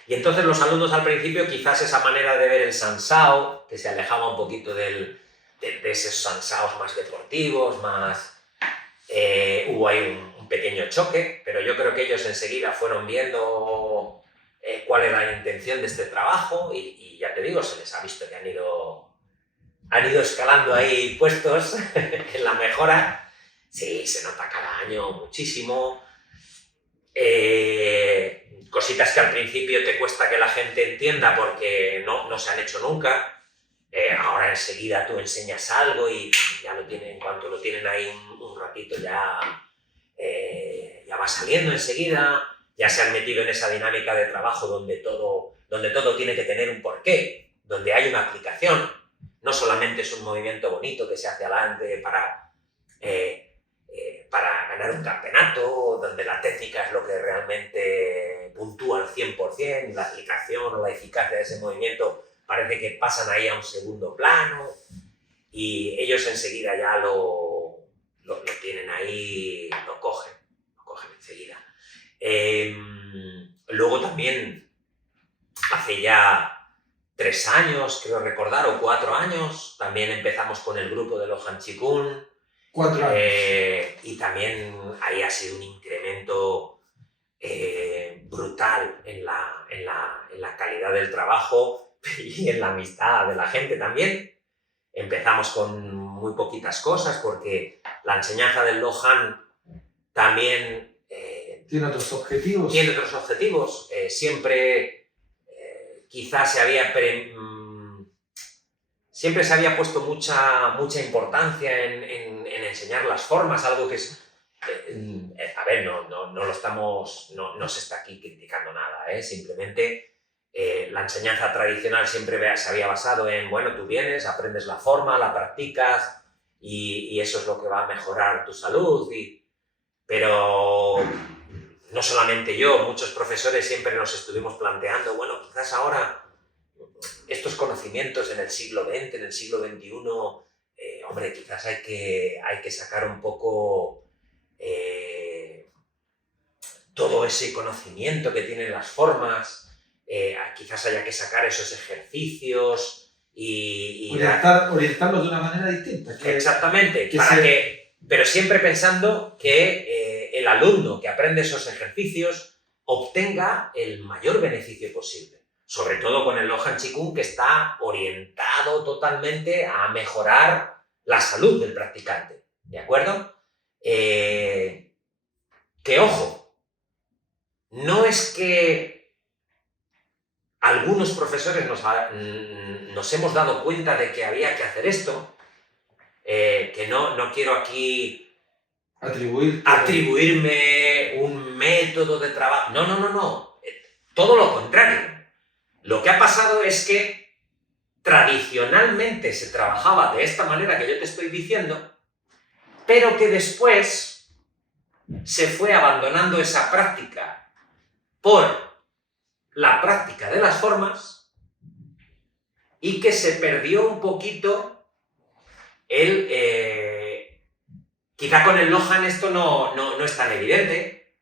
Y entonces los alumnos al principio quizás esa manera de ver el Sansao, que se alejaba un poquito de esos Sansaos más deportivos, más... hubo ahí un pequeño choque, pero yo creo que ellos enseguida fueron viendo cuál era la intención de este trabajo y ya te digo, se les ha visto que han ido escalando ahí puestos en la mejora. Sí, se nota cada año muchísimo. Cositas que al principio te cuesta que la gente entienda porque no se han hecho nunca. Ahora enseguida tú enseñas algo y ya lo tienen, en cuanto lo tienen ahí un ratito ya va saliendo enseguida, ya se han metido en esa dinámica de trabajo donde todo tiene que tener un porqué, donde hay una aplicación, no solamente es un movimiento bonito que se hace adelante para ganar un campeonato, donde la técnica es lo que realmente puntúa al 100%, la aplicación o la eficacia de ese movimiento parece que pasan ahí a un segundo plano y ellos enseguida ya lo tienen ahí, lo cogen enseguida. Luego también, hace ya 3 años, creo recordar, o 4 años, también empezamos con el grupo de Lohan Chikung. 4 años. Y también ahí ha sido un incremento brutal brutal en la calidad del trabajo y en la amistad de la gente también. Empezamos con muy poquitas cosas porque la enseñanza del Lohan también tiene otros objetivos. Tiene otros objetivos. Siempre quizás siempre se había puesto mucha importancia en enseñar las formas, algo que es... a ver, no se está aquí criticando nada, simplemente la enseñanza tradicional siempre se había basado en, bueno, tú vienes, aprendes la forma, la practicas y eso es lo que va a mejorar tu salud. Pero no solamente yo, muchos profesores siempre nos estuvimos planteando, bueno, quizás ahora estos conocimientos en el siglo XX, en el siglo XXI, hombre, quizás hay que sacar un poco todo ese conocimiento que tienen las formas, quizás haya que sacar esos ejercicios y orientarlos de una manera distinta. Exactamente, pero siempre pensando que el alumno que aprende esos ejercicios obtenga el mayor beneficio posible. Sobre todo con el Lohan Chikung, que está orientado totalmente a mejorar la salud del practicante, ¿de acuerdo? Que ojo, no es que algunos profesores nos hemos dado cuenta de que había que hacer esto, que no quiero aquí atribuirme un método de trabajo. No. Todo lo contrario. Lo que ha pasado es que tradicionalmente se trabajaba de esta manera que yo te estoy diciendo, pero que después se fue abandonando esa práctica por la práctica de las formas y que se perdió un poquito quizá con el Lohan esto no es tan evidente,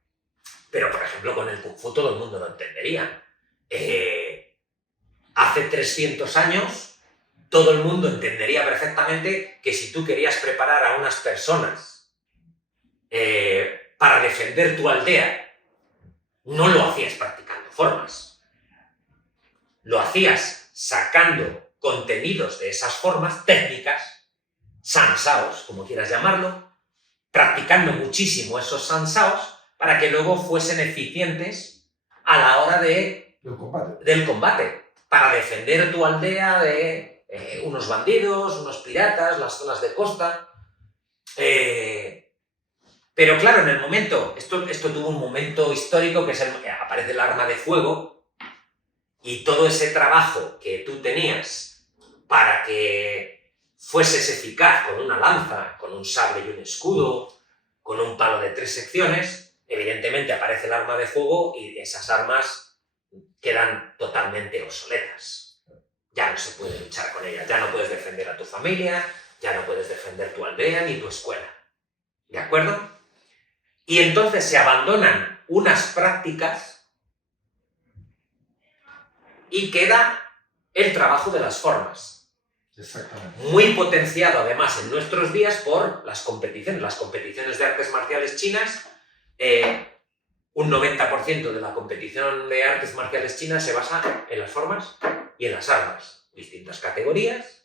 pero por ejemplo con el Kung Fu todo el mundo lo entendería. Hace 300 años todo el mundo entendería perfectamente que si tú querías preparar a unas personas para defender tu aldea, no lo hacías practicando formas. Lo hacías sacando contenidos de esas formas, técnicas, sansaos, como quieras llamarlo, practicando muchísimo esos sansaos para que luego fuesen eficientes a la hora del combate, para defender tu aldea de unos bandidos, unos piratas, las zonas de costa. Pero claro, en el momento, esto tuvo un momento histórico que aparece el arma de fuego y todo ese trabajo que tú tenías para que fueses eficaz con una lanza, con un sable y un escudo, con un palo de 3 secciones, evidentemente aparece el arma de fuego y esas armas quedan totalmente obsoletas. Ya no se puede luchar con ellas, ya no puedes defender a tu familia, ya no puedes defender tu aldea ni tu escuela. ¿De acuerdo? Y entonces se abandonan unas prácticas y queda el trabajo de las formas. Exactamente. Muy potenciado además en nuestros días por las competiciones de artes marciales chinas. Un 90% de la competición de artes marciales chinas se basa en las formas y en las armas, distintas categorías.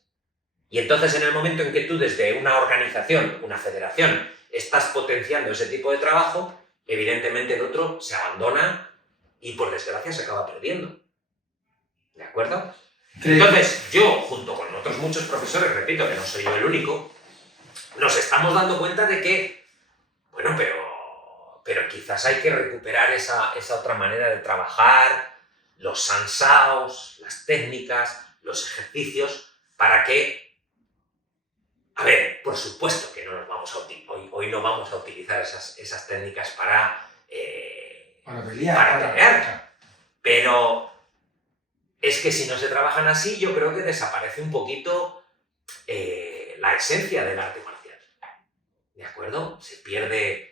Y entonces en el momento en que tú desde una organización, una federación, estás potenciando ese tipo de trabajo, evidentemente el otro se abandona y por desgracia se acaba perdiendo. ¿De acuerdo? Entonces yo, junto con otros muchos profesores, repito que no soy yo el único, nos estamos dando cuenta de que, bueno, pero quizás hay que recuperar esa otra manera de trabajar, los sansaos, las técnicas, los ejercicios, para que, a ver, por supuesto que hoy no vamos a utilizar esas técnicas para pelear, pero es que si no se trabajan así, yo creo que desaparece un poquito la esencia del arte marcial. ¿De acuerdo? Se pierde...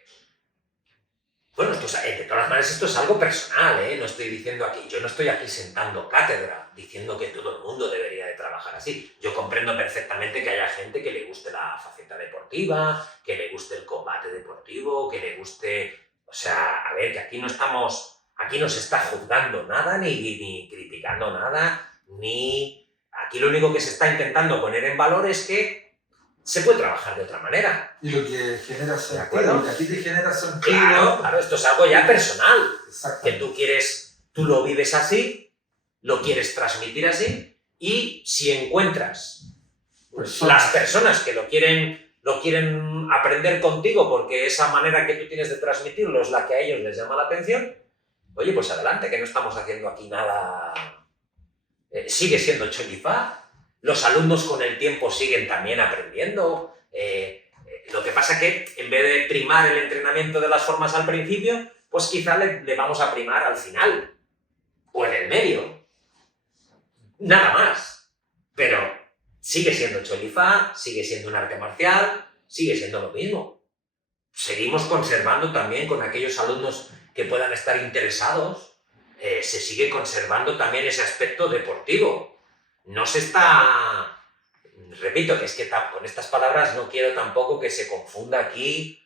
Bueno, de todas maneras esto es algo personal, no estoy diciendo aquí, yo no estoy aquí sentando cátedra, diciendo que todo el mundo debería de trabajar así. Yo comprendo perfectamente que haya gente que le guste la faceta deportiva, que le guste el combate deportivo, que le guste... O sea, a ver, que aquí no estamos Aquí no se está juzgando nada, ni criticando nada, ni... Aquí lo único que se está intentando poner en valor es que se puede trabajar de otra manera. Y lo que genera ¿De sentido, acuerdo? lo que a ti te genera sentido. Claro, claro, esto es algo ya personal. Que Exactamente. tú lo vives así, lo quieres transmitir así, y si encuentras las personas que lo quieren aprender contigo porque esa manera que tú tienes de transmitirlo es la que a ellos les llama la atención, oye, pues adelante, que no estamos haciendo aquí nada... sigue siendo Chollifá, los alumnos con el tiempo siguen también aprendiendo. Lo que pasa que en vez de primar el entrenamiento de las formas al principio, pues quizá le vamos a primar al final o en el medio. Nada más. Pero sigue siendo Chollifá, sigue siendo un arte marcial, sigue siendo lo mismo. Seguimos conservando también con aquellos alumnos que puedan estar interesados, se sigue conservando también ese aspecto deportivo. No se está... Repito, que es que con estas palabras no quiero tampoco que se confunda aquí.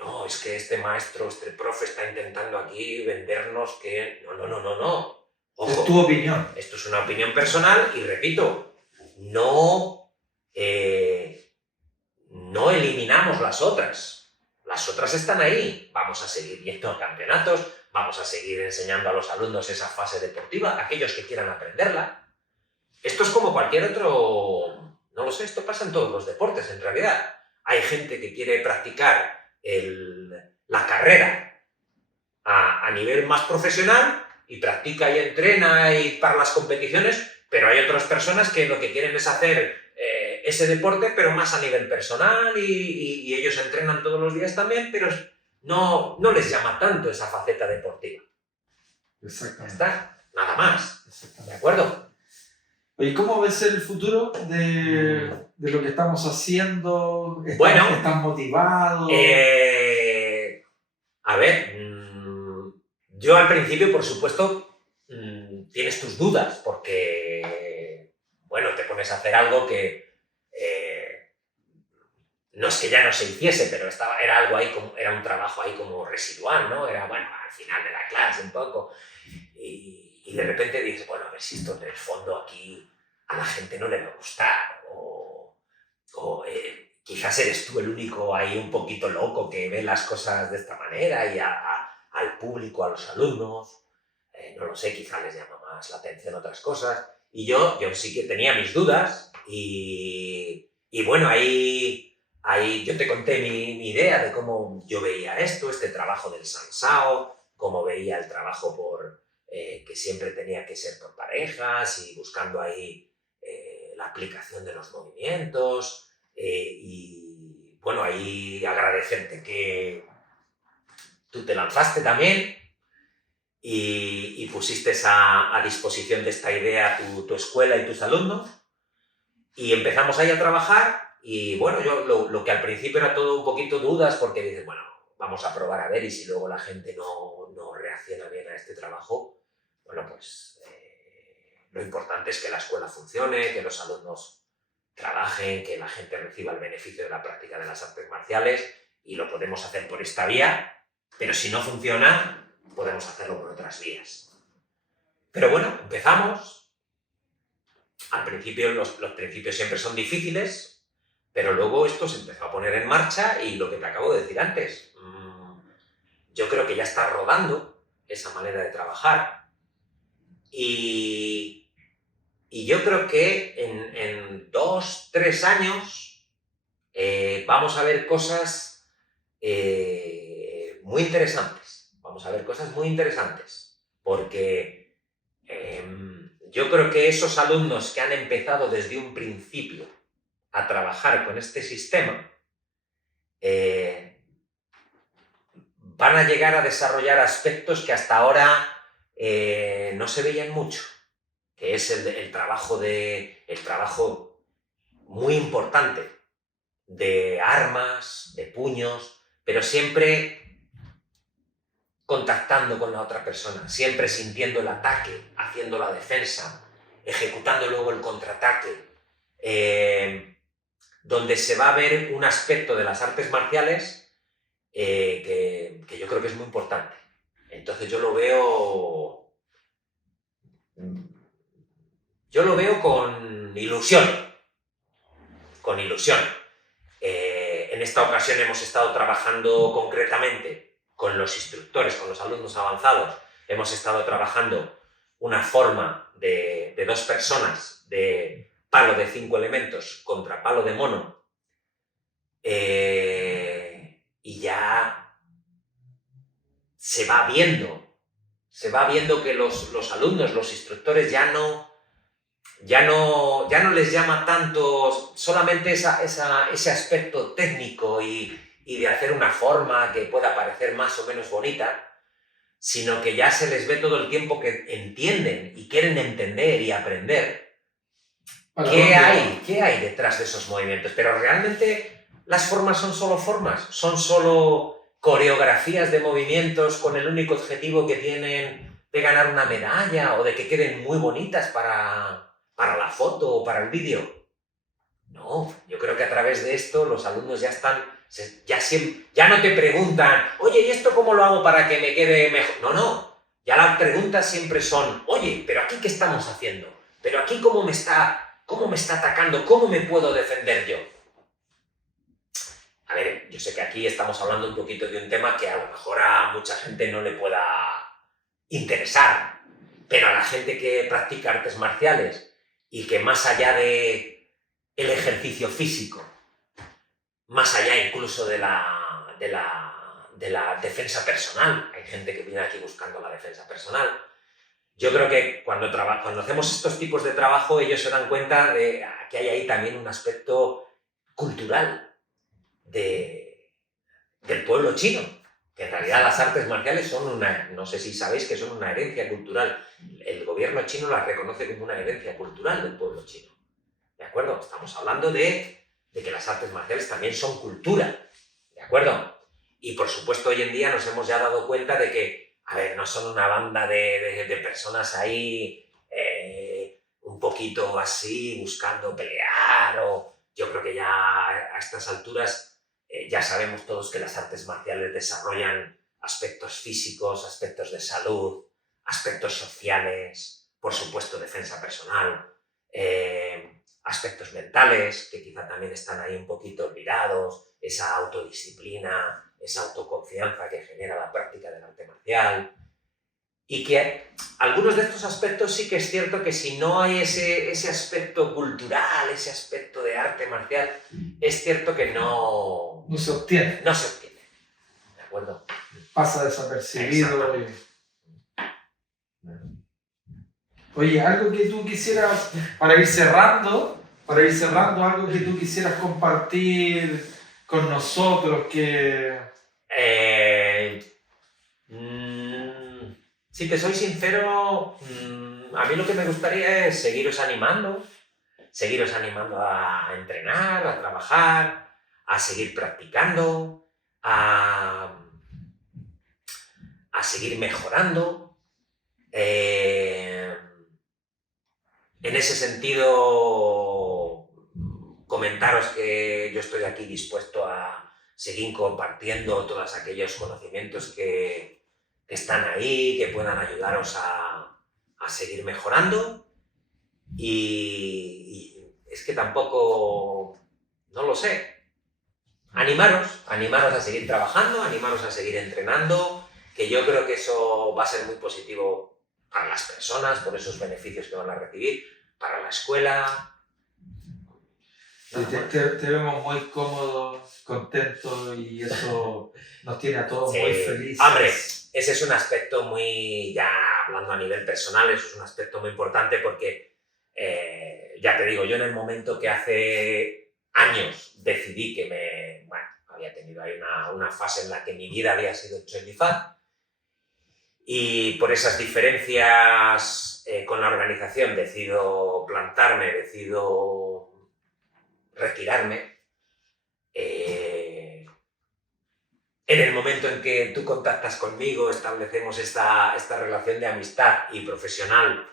No, es que este maestro, este profe está intentando aquí vendernos que... No. Ojo, Es tu opinión. esto es una opinión personal y repito, no eliminamos las otras. Las otras están ahí. Vamos a seguir yendo a campeonatos, vamos a seguir enseñando a los alumnos esa fase deportiva, aquellos que quieran aprenderla. Esto es como cualquier otro... No lo sé, esto pasa en todos los deportes, en realidad. Hay gente que quiere practicar la carrera a nivel más profesional y practica y entrena y para las competiciones, pero hay otras personas que lo que quieren es hacer ese deporte, pero más a nivel personal y ellos entrenan todos los días también, pero no les llama tanto esa faceta deportiva. Exactamente. Ya está, nada más. Exactamente. ¿De acuerdo? Oye, ¿cómo ves el futuro de lo que estamos haciendo? Bueno, ¿Estás motivado? A ver, yo al principio, por supuesto, tienes tus dudas, porque, bueno, te pones a hacer algo que no es que ya no se hiciese, pero era algo ahí, era un trabajo ahí como residual, ¿no? Era, bueno, al final de la clase un poco. Y de repente dices, bueno, a ver si esto en el fondo aquí a la gente no le va a gustar, o quizás eres tú el único ahí un poquito loco que ve las cosas de esta manera y al público, a los alumnos, no lo sé, quizás les llama más la atención otras cosas. Y yo sí que tenía mis dudas y bueno, ahí yo te conté mi idea de cómo yo veía este trabajo del Sansao, cómo veía el trabajo que siempre tenía que ser por parejas y buscando ahí la aplicación de los movimientos y bueno, ahí agradecerte que tú te lanzaste también y pusiste a disposición de esta idea tu escuela y tus alumnos y empezamos ahí a trabajar y bueno, yo lo que al principio era todo un poquito dudas porque dices, bueno, vamos a probar a ver y si luego la gente no reacciona bien a este trabajo, bueno, pues lo importante es que la escuela funcione, que los alumnos trabajen, que la gente reciba el beneficio de la práctica de las artes marciales y lo podemos hacer por esta vía, pero si no funciona, podemos hacerlo por otras vías. Pero bueno, empezamos. Al principio, los principios siempre son difíciles, pero luego esto se empezó a poner en marcha y lo que te acabo de decir antes, yo creo que ya está rodando esa manera de trabajar y yo creo que en 2, 3 años vamos a ver cosas muy interesantes. Vamos a ver cosas muy interesantes. Porque yo creo que esos alumnos que han empezado desde un principio a trabajar con este sistema van a llegar a desarrollar aspectos que hasta ahora no se veían mucho, que es el trabajo muy importante de armas, de puños, pero siempre contactando con la otra persona, siempre sintiendo el ataque, haciendo la defensa, ejecutando luego el contraataque, donde se va a ver un aspecto de las artes marciales que yo creo que es muy importante Entonces yo lo veo con ilusión, con ilusión. En esta ocasión hemos estado trabajando concretamente con los instructores, con los alumnos avanzados. Hemos estado trabajando una forma de 2 personas, de palo de 5 elementos contra palo de mono. Y ya se va viendo que los alumnos, los instructores ya no les llama tanto solamente ese aspecto técnico y de hacer una forma que pueda parecer más o menos bonita, sino que ya se les ve todo el tiempo que entienden y quieren entender y aprender qué hay detrás de esos movimientos. Pero realmente las formas son solo formas, son solo coreografías de movimientos con el único objetivo que tienen de ganar una medalla o de que queden muy bonitas para la foto o para el vídeo. No, yo creo que a través de esto los alumnos ya no te preguntan, oye, ¿y esto cómo lo hago para que me quede mejor? No, ya las preguntas siempre son, oye, ¿pero aquí qué estamos haciendo? ¿Pero aquí cómo me está atacando? ¿Cómo me puedo defender yo? A ver, yo sé que aquí estamos hablando un poquito de un tema que a lo mejor a mucha gente no le pueda interesar, pero a la gente que practica artes marciales y que más allá de el ejercicio físico, más allá incluso de la defensa personal, hay gente que viene aquí buscando la defensa personal, yo creo que cuando hacemos estos tipos de trabajo ellos se dan cuenta de que hay ahí también un aspecto cultural del pueblo chino, que en realidad las artes marciales son no sé si sabéis que son una herencia cultural. El gobierno chino las reconoce como una herencia cultural del pueblo chino. ¿De acuerdo? Estamos hablando de que las artes marciales también son cultura. ¿De acuerdo? Y por supuesto hoy en día nos hemos ya dado cuenta de que, a ver, no son una banda de personas ahí un poquito así, buscando pelear yo creo que ya a estas alturas ya sabemos todos que las artes marciales desarrollan aspectos físicos, aspectos de salud, aspectos sociales, por supuesto defensa personal, aspectos mentales que quizá también están ahí un poquito olvidados, esa autodisciplina, esa autoconfianza que genera la práctica del arte marcial. Y que algunos de estos aspectos sí que es cierto que si no hay ese aspecto cultural, ese aspecto de arte marcial, es cierto que no se obtiene. No se obtiene. ¿De acuerdo? Pasa desapercibido. Oye, algo que tú quisieras, para ir cerrando, algo que tú quisieras compartir con nosotros que... Si te soy sincero, a mí lo que me gustaría es seguiros animando a entrenar, a trabajar, a seguir practicando, a seguir mejorando. En ese sentido, comentaros que yo estoy aquí dispuesto a seguir compartiendo todos aquellos conocimientos que están ahí, que puedan ayudaros a seguir mejorando. Y es que tampoco, no lo sé, animaros a seguir trabajando, animaros a seguir entrenando, que yo creo que eso va a ser muy positivo para las personas, por esos beneficios que van a recibir, para la escuela. Te vemos muy cómodos, contentos y eso nos tiene a todos muy felices. Hombre, ese es un aspecto muy, ya hablando a nivel personal, eso es un aspecto muy importante porque, ya te digo, yo en el momento que hace años decidí que había tenido ahí una fase en la que mi vida había sido el Choi Li Fat, y por esas diferencias con la organización decido plantarme, decido retirarme. En el momento en que tú contactas conmigo, establecemos esta relación de amistad y profesional,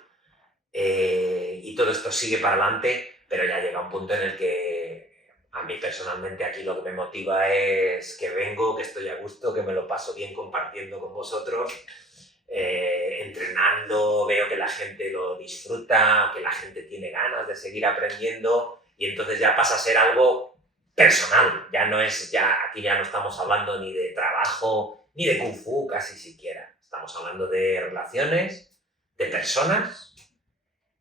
y todo esto sigue para adelante, pero ya llega un punto en el que a mí personalmente aquí lo que me motiva es que vengo, que estoy a gusto, que me lo paso bien compartiendo con vosotros entrenando, veo que la gente lo disfruta, que la gente tiene ganas de seguir aprendiendo y entonces ya pasa a ser algo personal. Aquí ya no estamos hablando ni de trabajo ni de Kung Fu casi siquiera. Estamos hablando de relaciones, de personas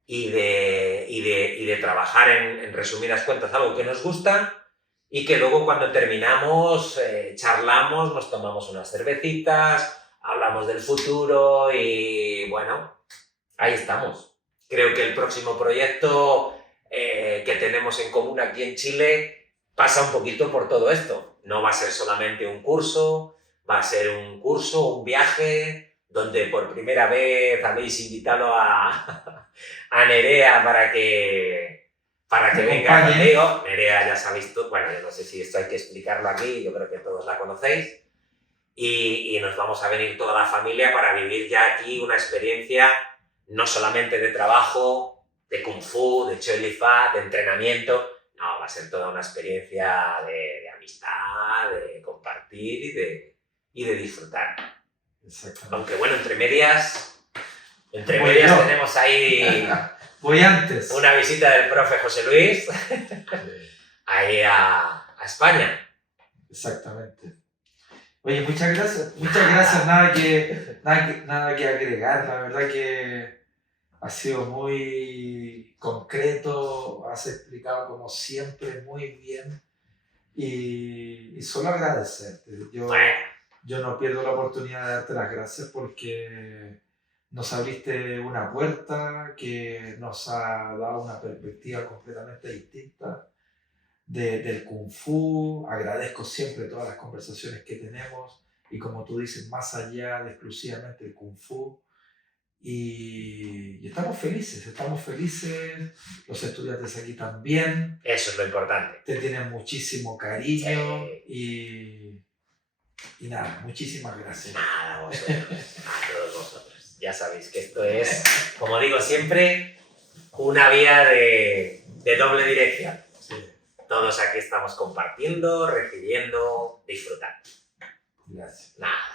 y de trabajar en resumidas cuentas algo que nos gusta y que luego cuando terminamos charlamos, nos tomamos unas cervecitas, hablamos del futuro y bueno, ahí estamos. Creo que el próximo proyecto que tenemos en común aquí en Chile pasa un poquito por todo esto. No va a ser solamente un curso, va a ser un curso, un viaje, donde por primera vez habéis invitado a Nerea para que venga conmigo. Nerea ya sabéis todo, bueno, yo no sé si esto hay que explicarlo aquí, yo creo que todos la conocéis. Y nos vamos a venir toda la familia para vivir ya aquí una experiencia no solamente de trabajo, de Kung Fu, de Choi Li Fa, de entrenamiento, no, va a ser toda una experiencia de amistad, de compartir y de disfrutar. Aunque bueno, entre medias tenemos ahí voy antes. Una visita del profe José Luis ahí a España. Exactamente. Oye, muchas gracias. Muchas gracias. Nada que agregar. La verdad que ha sido muy concreto. Has explicado como siempre muy bien. Y solo agradecerte. Yo no pierdo la oportunidad de darte las gracias porque nos abriste una puerta que nos ha dado una perspectiva completamente distinta del Kung Fu. Agradezco siempre todas las conversaciones que tenemos y como tú dices, más allá de exclusivamente el Kung Fu. Y estamos felices, los estudiantes aquí también. Eso es lo importante. Te tienen muchísimo cariño y nada, muchísimas gracias. Nada, vosotros, a todos vosotros. Ya sabéis que esto es, como digo siempre, una vía de doble dirección. Sí. Todos aquí estamos compartiendo, recibiendo, disfrutando. Gracias. Nada.